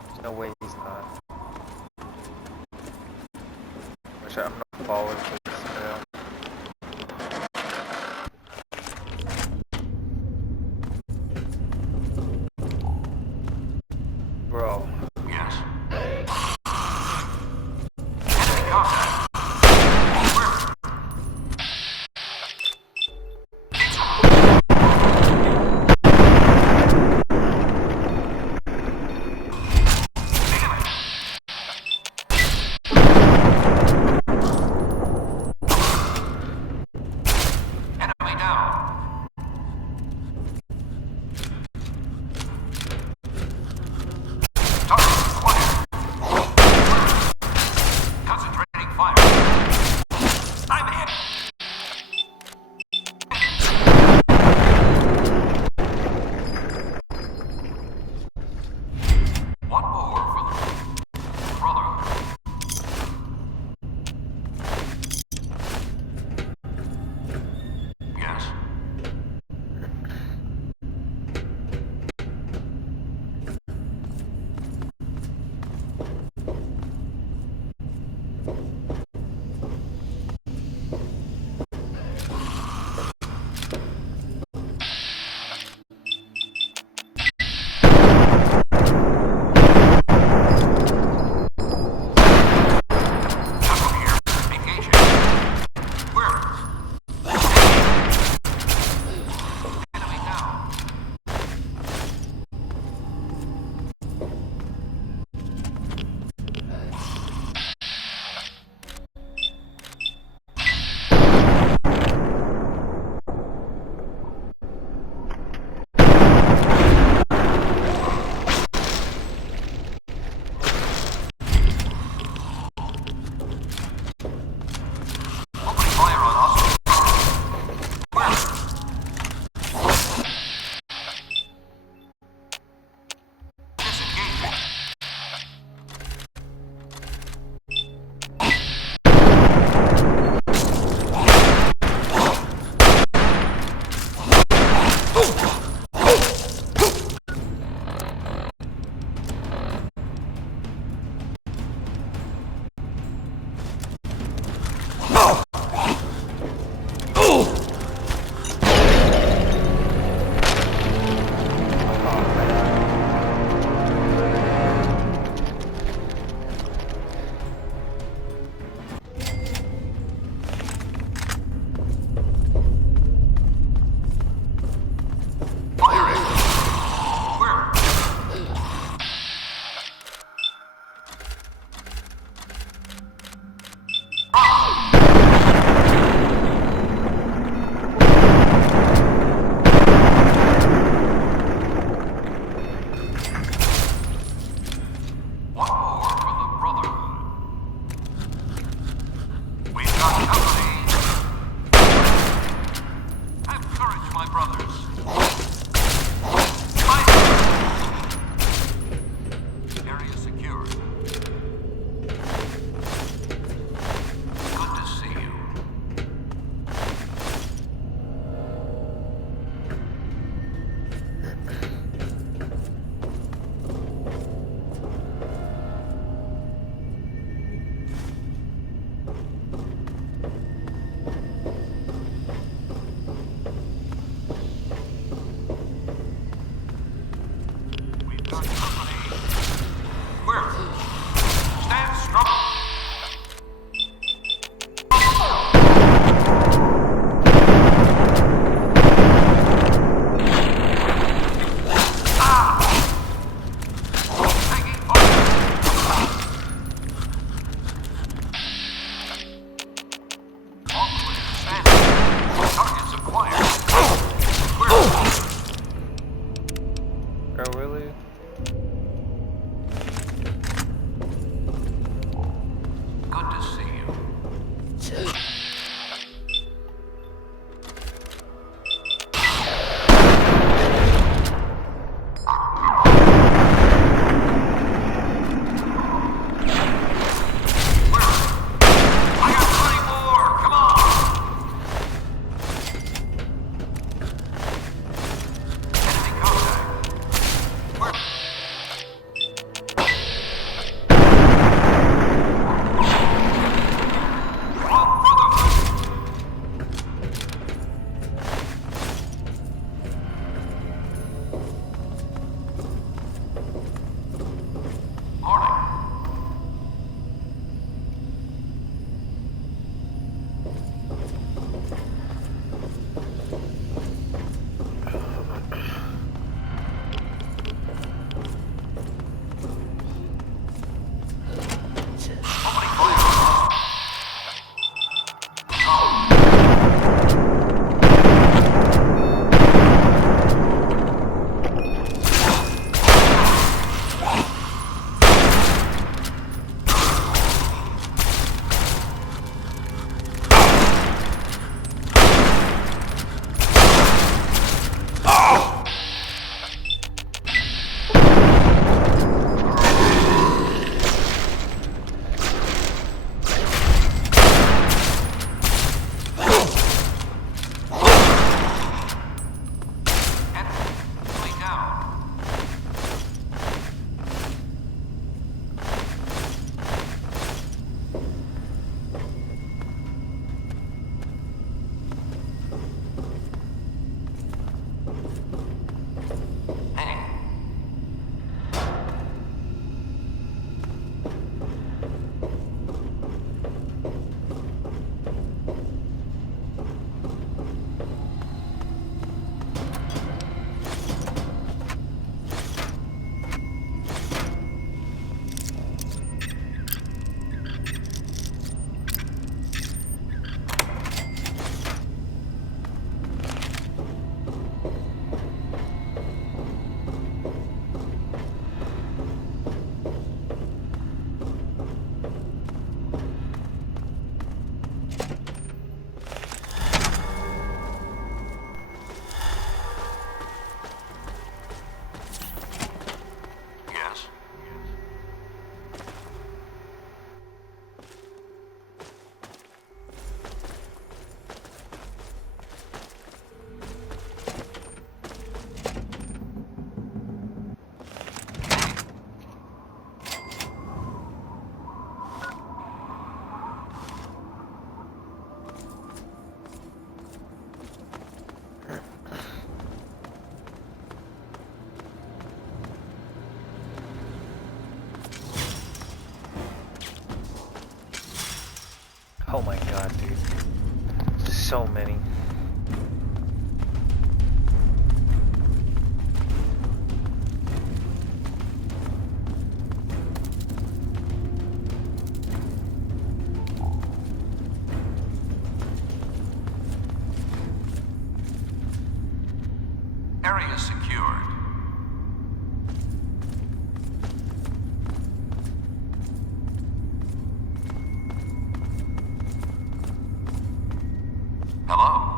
There's no way he's not. Wish I'm not following to the Citadel. Bro. Yes. Enemy contact. Target Oh, really? Good to see you. Oh my god, dude. So many. Area secured. Hello?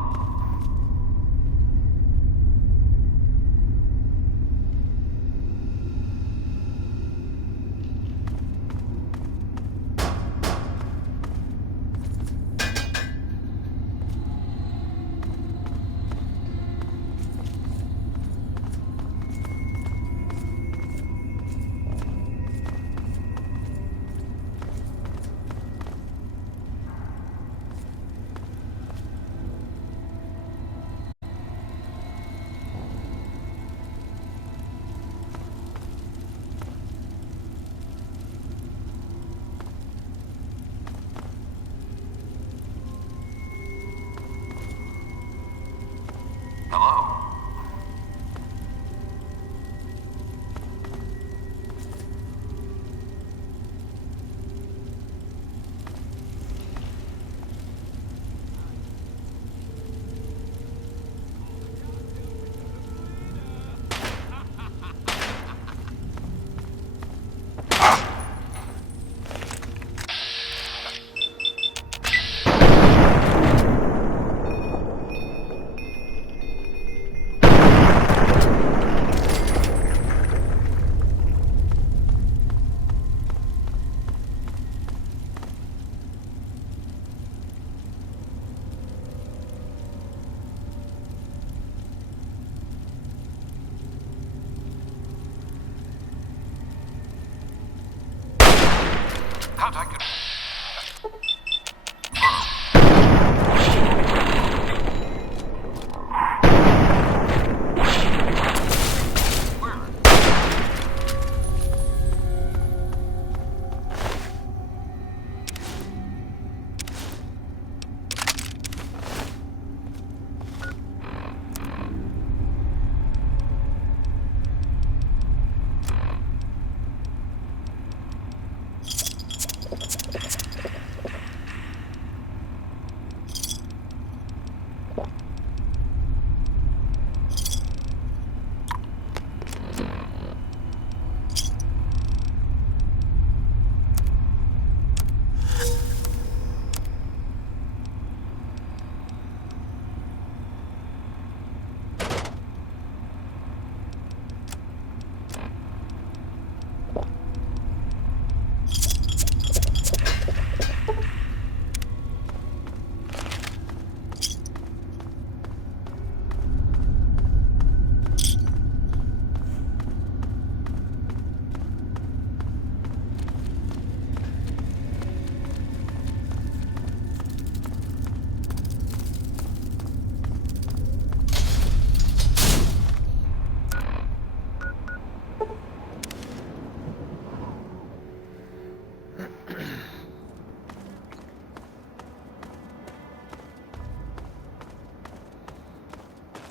Contact.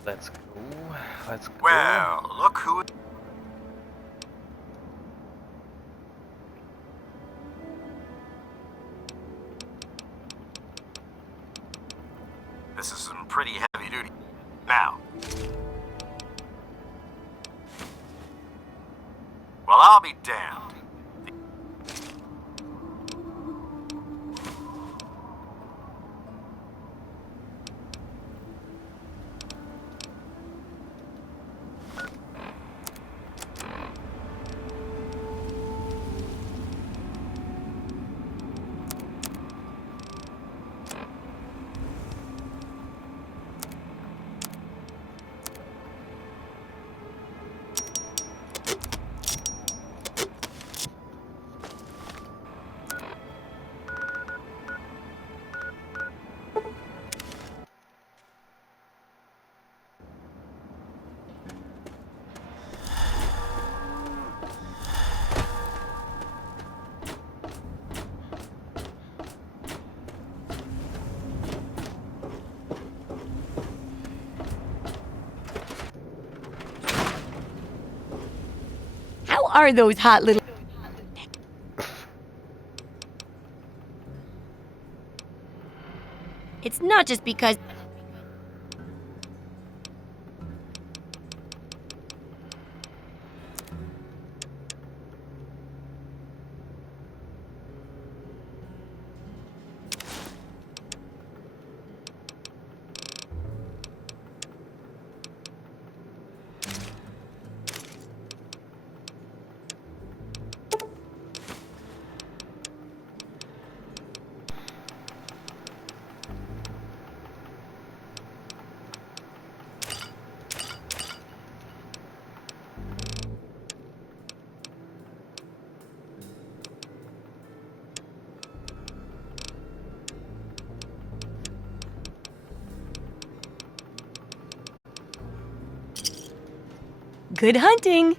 Let's go. Let's go. Well, look who... This is some pretty heavy duty. Now. Well, I'll be damned. How are those hot little... It's not just because... Good hunting!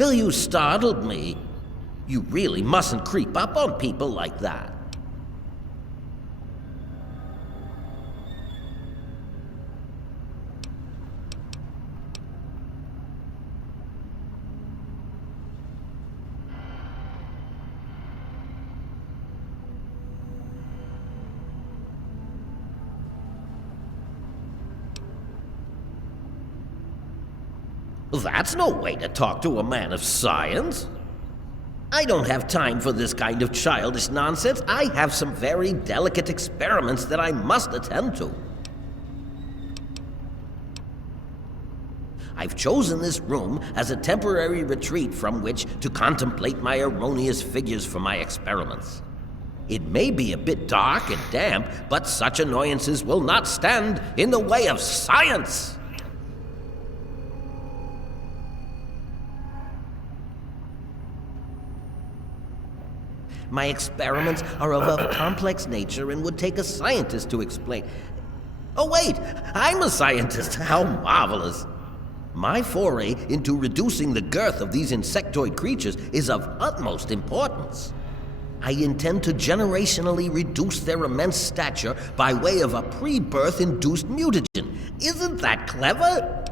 You startled me. You really mustn't creep up on people like that. That's no way to talk to a man of science. I don't have time for this kind of childish nonsense. I have some very delicate experiments that I must attend to. I've chosen this room as a temporary retreat from which to contemplate my erroneous figures for my experiments. It may be a bit dark and damp, but such annoyances will not stand in the way of science. My experiments are of a complex nature and would take a scientist to explain. Oh wait, I'm a scientist. How marvelous. My foray into reducing the girth of these insectoid creatures is of utmost importance. I intend to generationally reduce their immense stature by way of a pre-birth induced mutagen. Isn't that clever?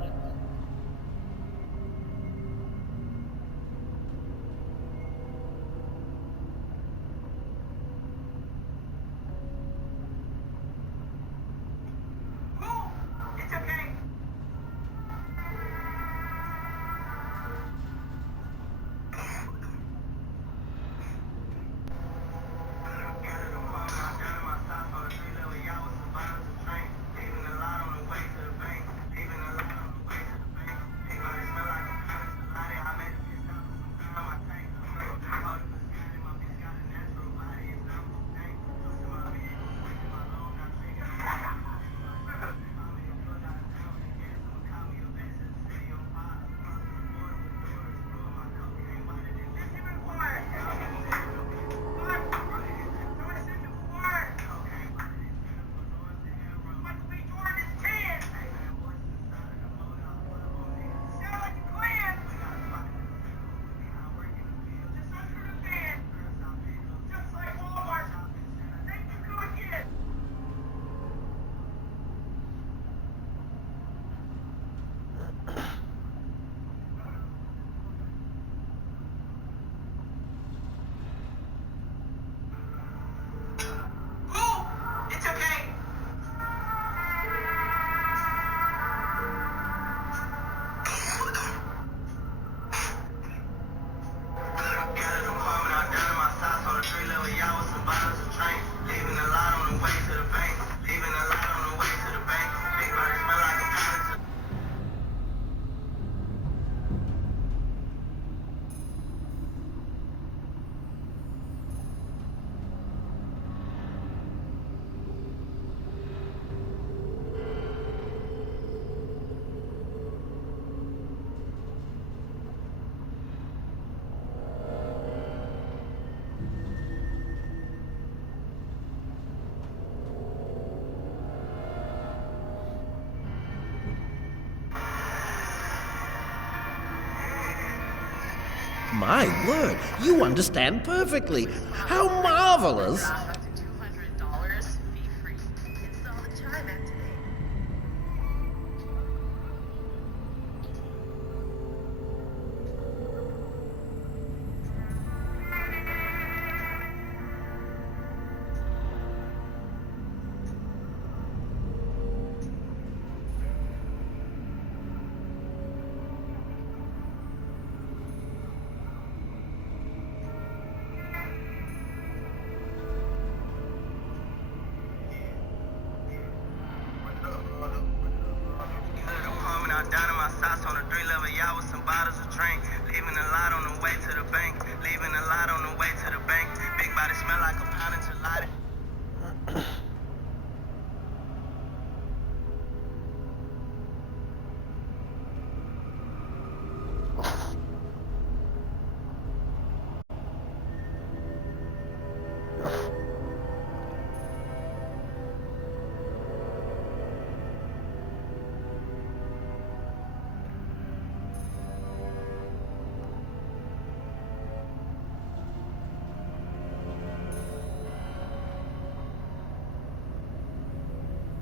My word, you understand perfectly. How marvelous!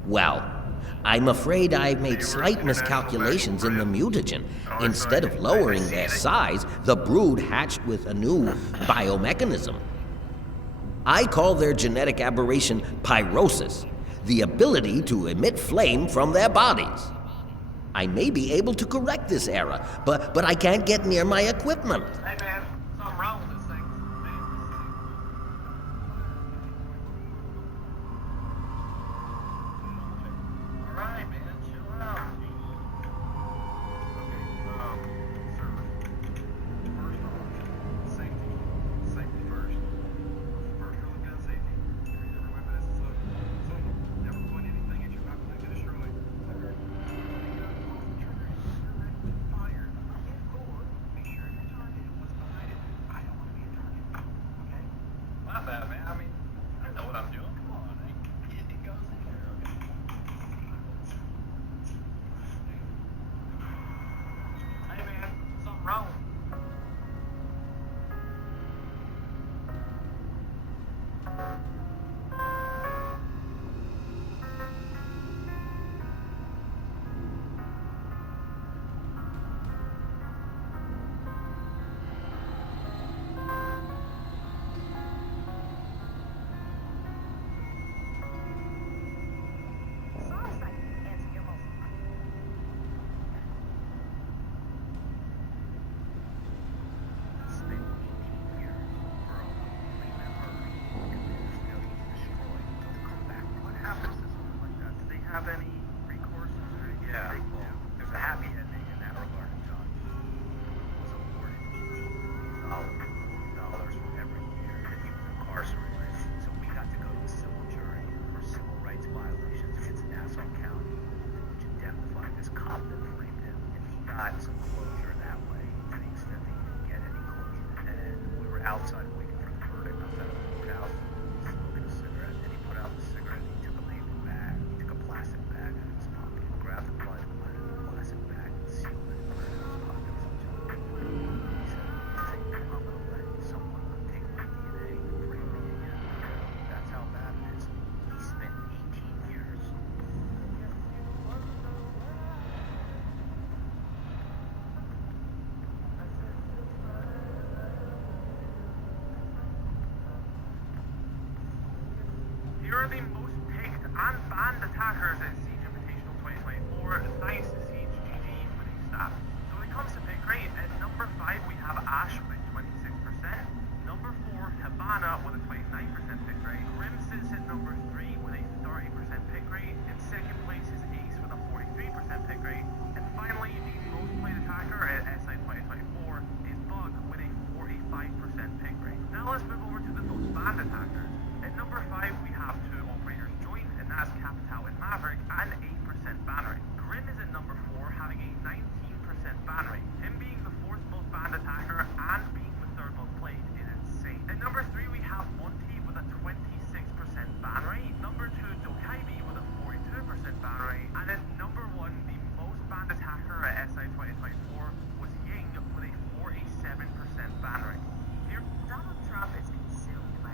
Well, I'm afraid I made slight miscalculations in the mutagen. Instead of lowering their size, the brood hatched with a new biomechanism. I call their genetic aberration pyrosis, the ability to emit flame from their bodies. I may be able to correct this error, but I can't get near my equipment. Hey man, something wrong with this thing. Alright man, chill out. Safety first. First we're looking at safety. Every weapon has its own. Never point anything at your weapon that can destroy. Fire. Make sure your target and what's behind it. I don't want to be a target. Okay? My bad, man. I mean, I know what I'm doing. Come on. It goes in there, okay? Hey, man. Something wrong. Have any recourse? Yeah, they do. There's a happy ending in that regard, John. Was awarded $40,000 for every year that he was incarcerated. So we got to go to a civil jury for civil rights violations against Nassau County, which indemnified this cop that framed him, and he got some closure that way to the extent that he didn't get any closure. And we were outside waiting for the verdict outside of the courthouse, smoking a cigarette, and he put out the cigarette and he took a paper bag. He took a plastic bag out of his pocket, grabbed the blood, put it in the plastic bag, and sealed it, and put it in his pocket. He said, I'm gonna let someone take my DNA and frame me again. That's how bad it is. He spent 18 years. Here are the most picked and banned attackers at Siege Invitational 2024, thanks to Siege GG for these stats. So when it comes to pick rate, at number 5 we have Ash with 26%, number 4 Habana with a 29% pick rate, Grim sits at number 3 with a 30% pick rate, in second place is Ace with a 43% pick rate, and finally the most played attacker at SI 2024 is Bug with a 45% pick rate. Now let's move over to the most banned attackers. At number 5 we have 2 operators joint, and that's Capital and Maverick, and 8% ban rate. Grim is at number 4, having a 19% ban rate. Him being the 4th most banned attacker and being the 3rd most played is insane. At number 3 we have Monty with a 26% ban rate, number 2 Dokaibi with a 42% ban rate, and at number 1 the most banned attacker at SI 2024 was Ying with a 47% ban rate. Here, Donald Trump is consumed by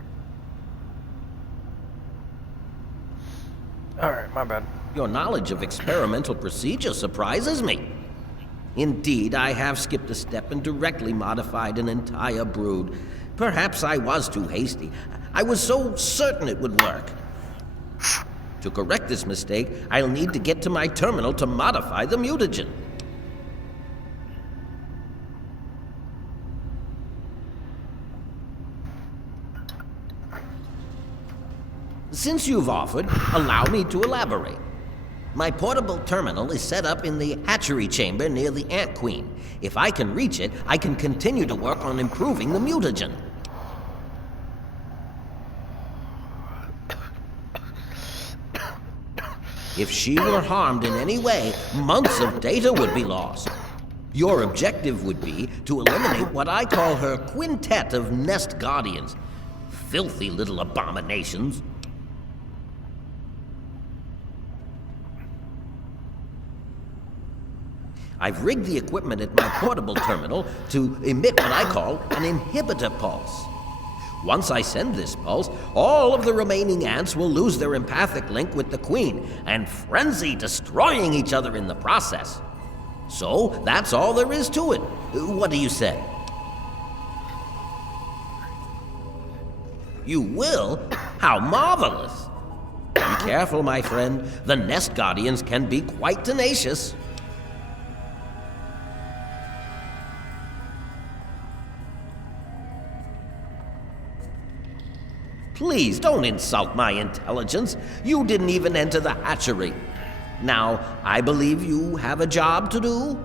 Alright, my bad. Your knowledge of experimental procedure surprises me. Indeed, I have skipped a step and directly modified an entire brood. Perhaps I was too hasty. I was so certain it would work. To correct this mistake, I'll need to get to my terminal to modify the mutagen. Since you've offered, allow me to elaborate. My portable terminal is set up in the hatchery chamber near the Ant Queen. If I can reach it, I can continue to work on improving the mutagen. If she were harmed in any way, months of data would be lost. Your objective would be to eliminate what I call her quintet of nest guardians. Filthy little abominations. I've rigged the equipment at my portable terminal to emit what I call an inhibitor pulse. Once I send this pulse, all of the remaining ants will lose their empathic link with the queen and frenzy, destroying each other in the process. So, that's all there is to it. What do you say? You will? How marvelous! Be careful, my friend. The Nest Guardians can be quite tenacious. Please don't insult my intelligence. You didn't even enter the hatchery. Now, I believe you have a job to do?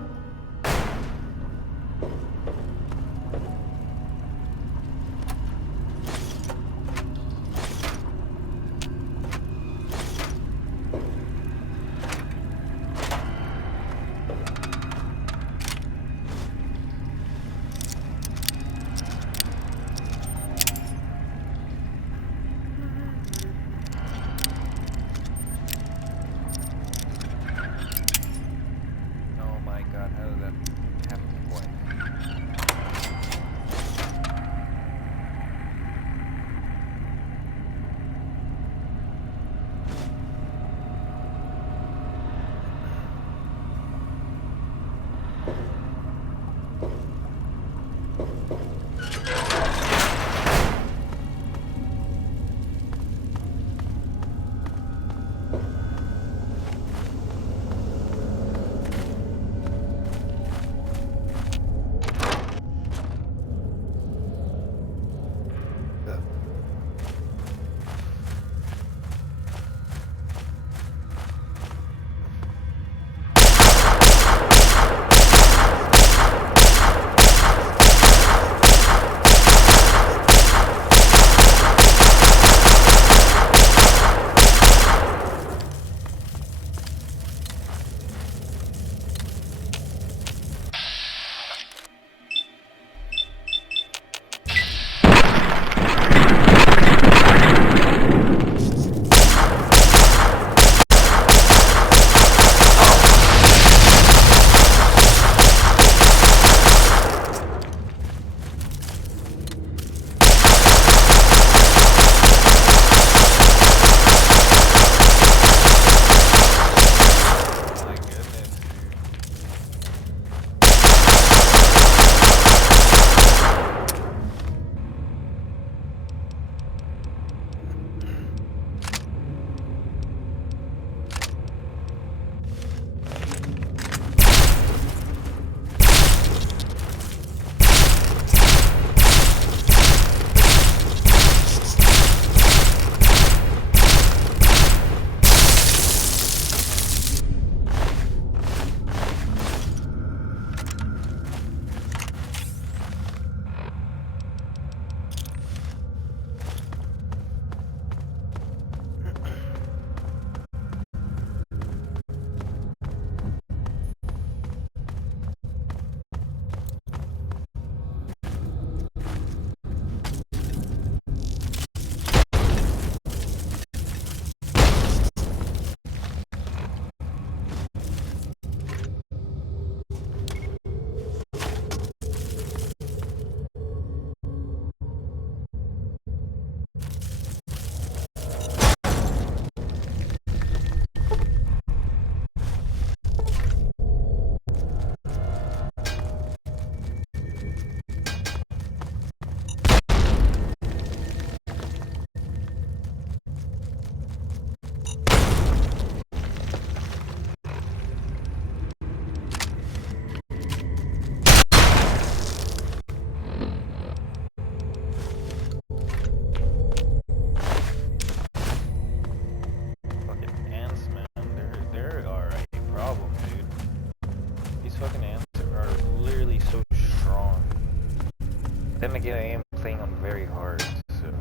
Then again, I am playing on very hard, so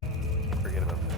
can't forget about that.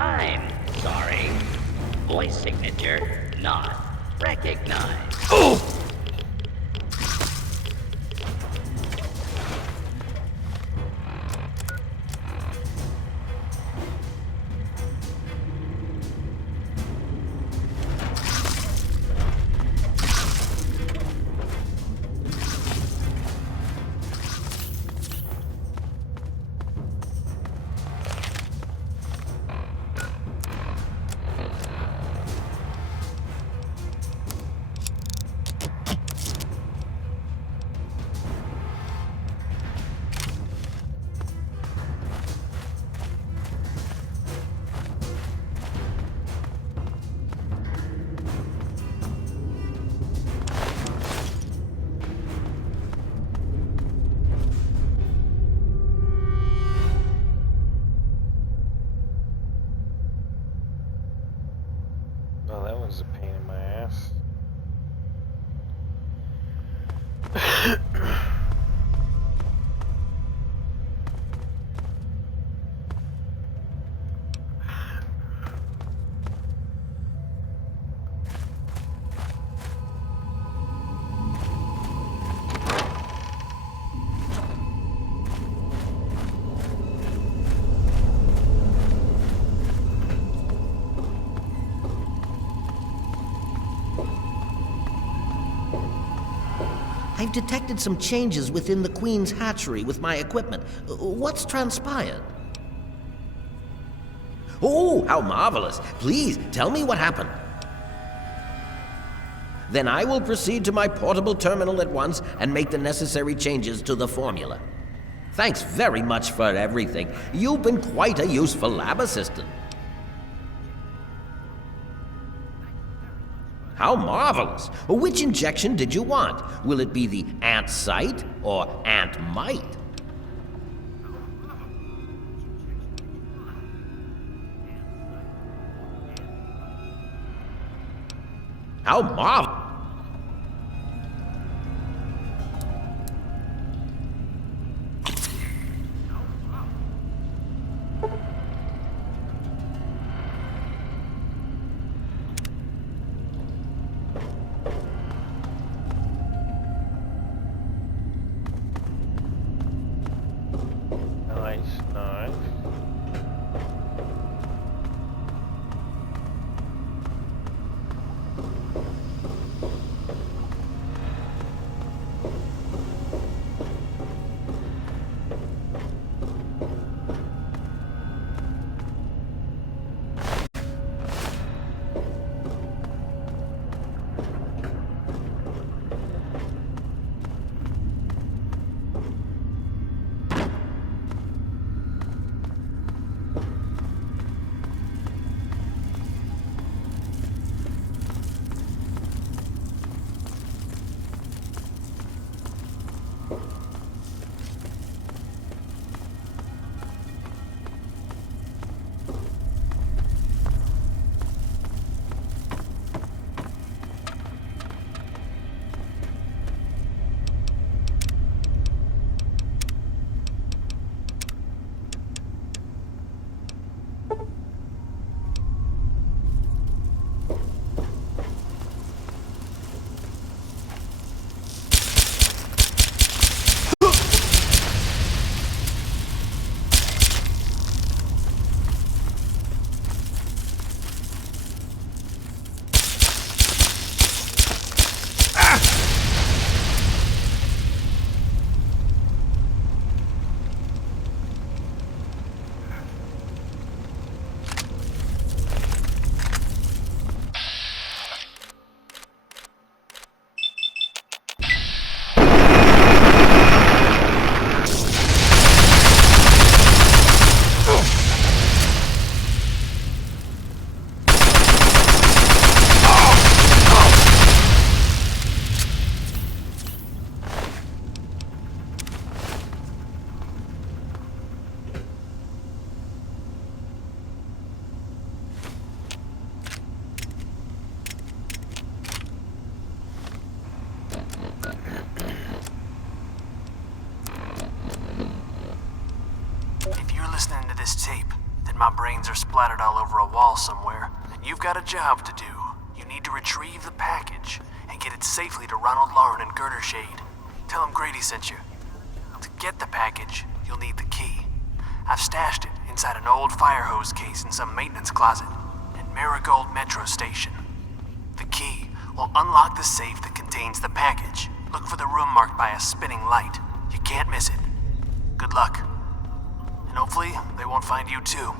I'm sorry. Voice signature not recognized. Oh! Oh, that was a pain in my ass. I've detected some changes within the Queen's hatchery with my equipment. What's transpired? Oh, how marvelous. Please, tell me what happened. Then I will proceed to my portable terminal at once and make the necessary changes to the formula. Thanks very much for everything. You've been quite a useful lab assistant. How marvelous! Which injection did you want? Will it be the ant site or ant mite? How marvelous! Nice. then my brains are splattered all over a wall somewhere, and you've got a job to do. You need to retrieve the package and get it safely to Ronald Lauren and Girder Shade. Tell him Grady sent you. To get the package, you'll need the key. I've stashed it inside an old fire hose case in some maintenance closet at Marigold Metro Station. The key will unlock the safe that contains the package. Look for the room marked by a spinning light. You can't miss it. Good luck. And hopefully, they won't find you too.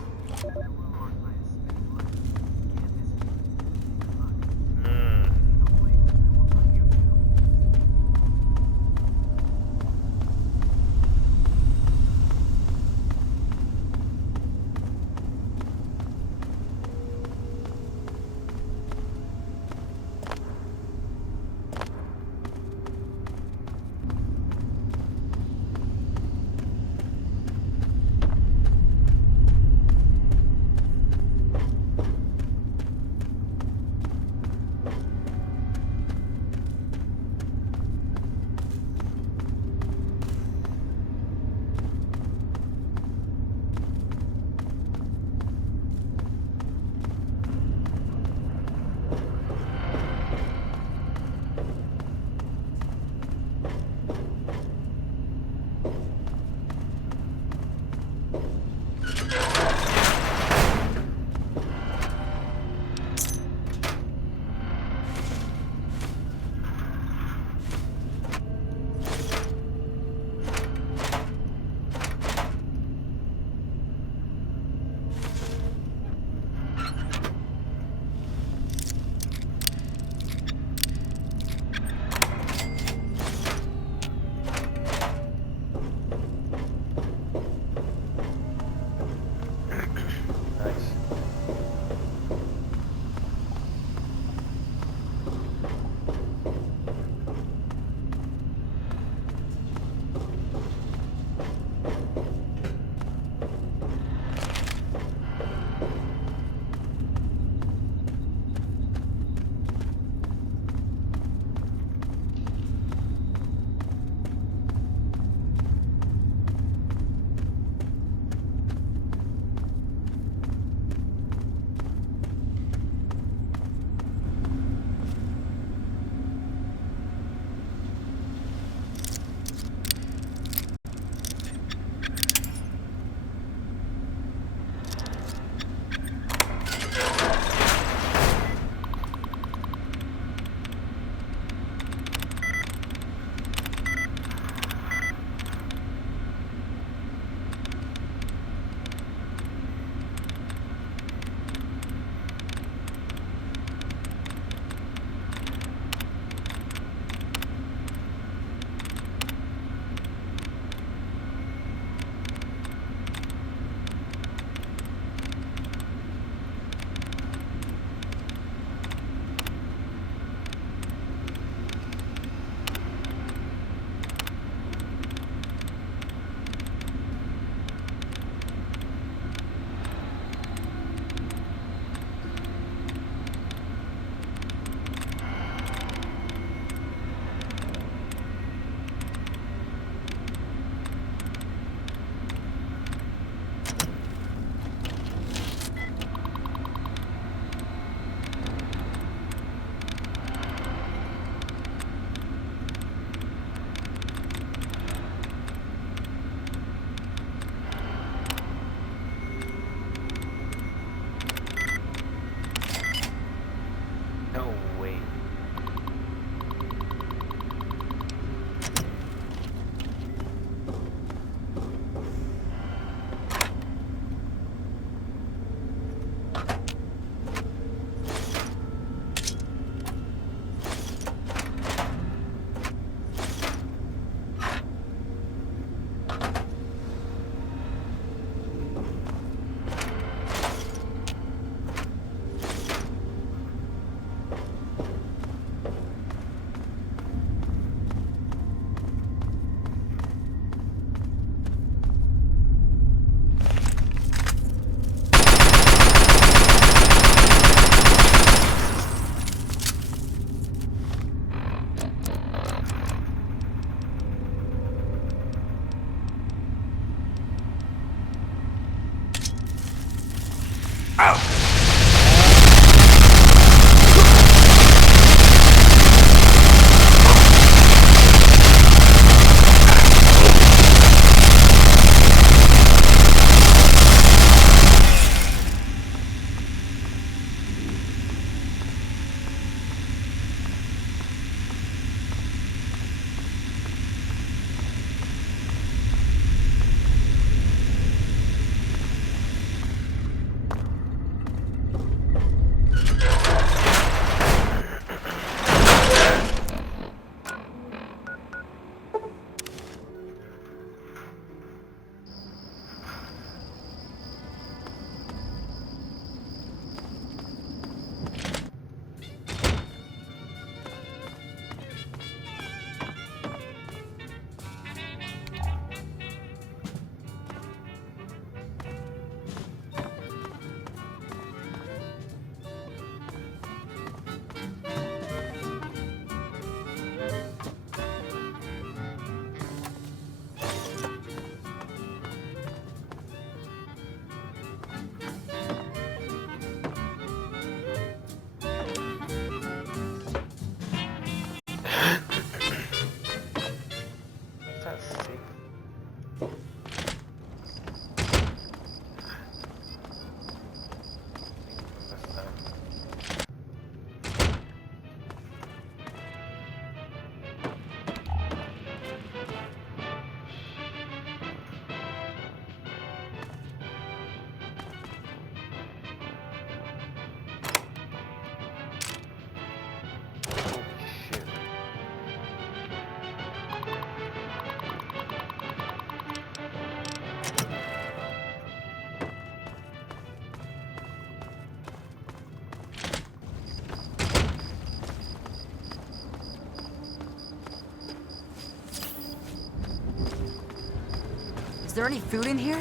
Is there any food in here?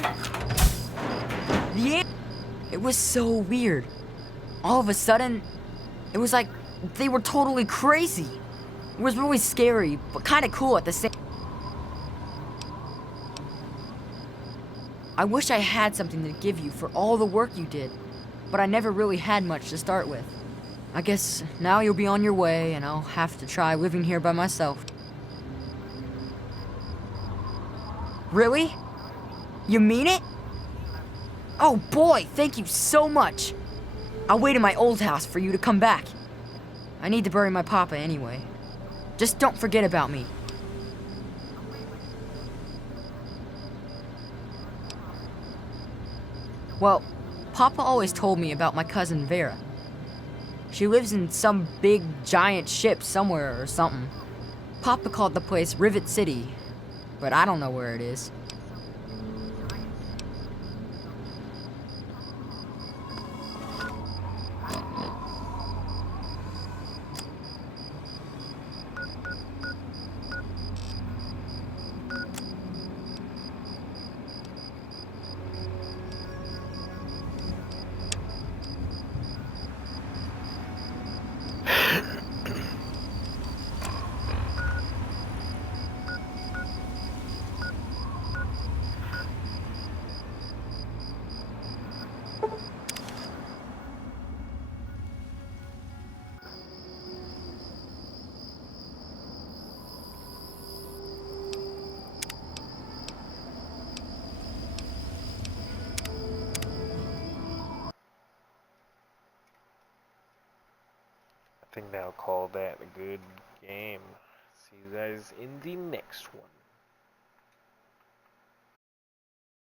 Yeah. It was so weird. All of a sudden, it was like they were totally crazy. It was really scary, but kind of cool at the same. I wish I had something to give you for all the work you did, but I never really had much to start with. I guess now you'll be on your way, and I'll have to try living here by myself. Really? You mean it? Oh boy, thank you so much. I'll wait in my old house for you to come back. I need to bury my papa anyway. Just don't forget about me. Well, Papa always told me about my cousin Vera. She lives in some big giant ship somewhere or something. Papa called the place Rivet City, but I don't know where it is. I think they'll call that a good game. See you guys in the next one.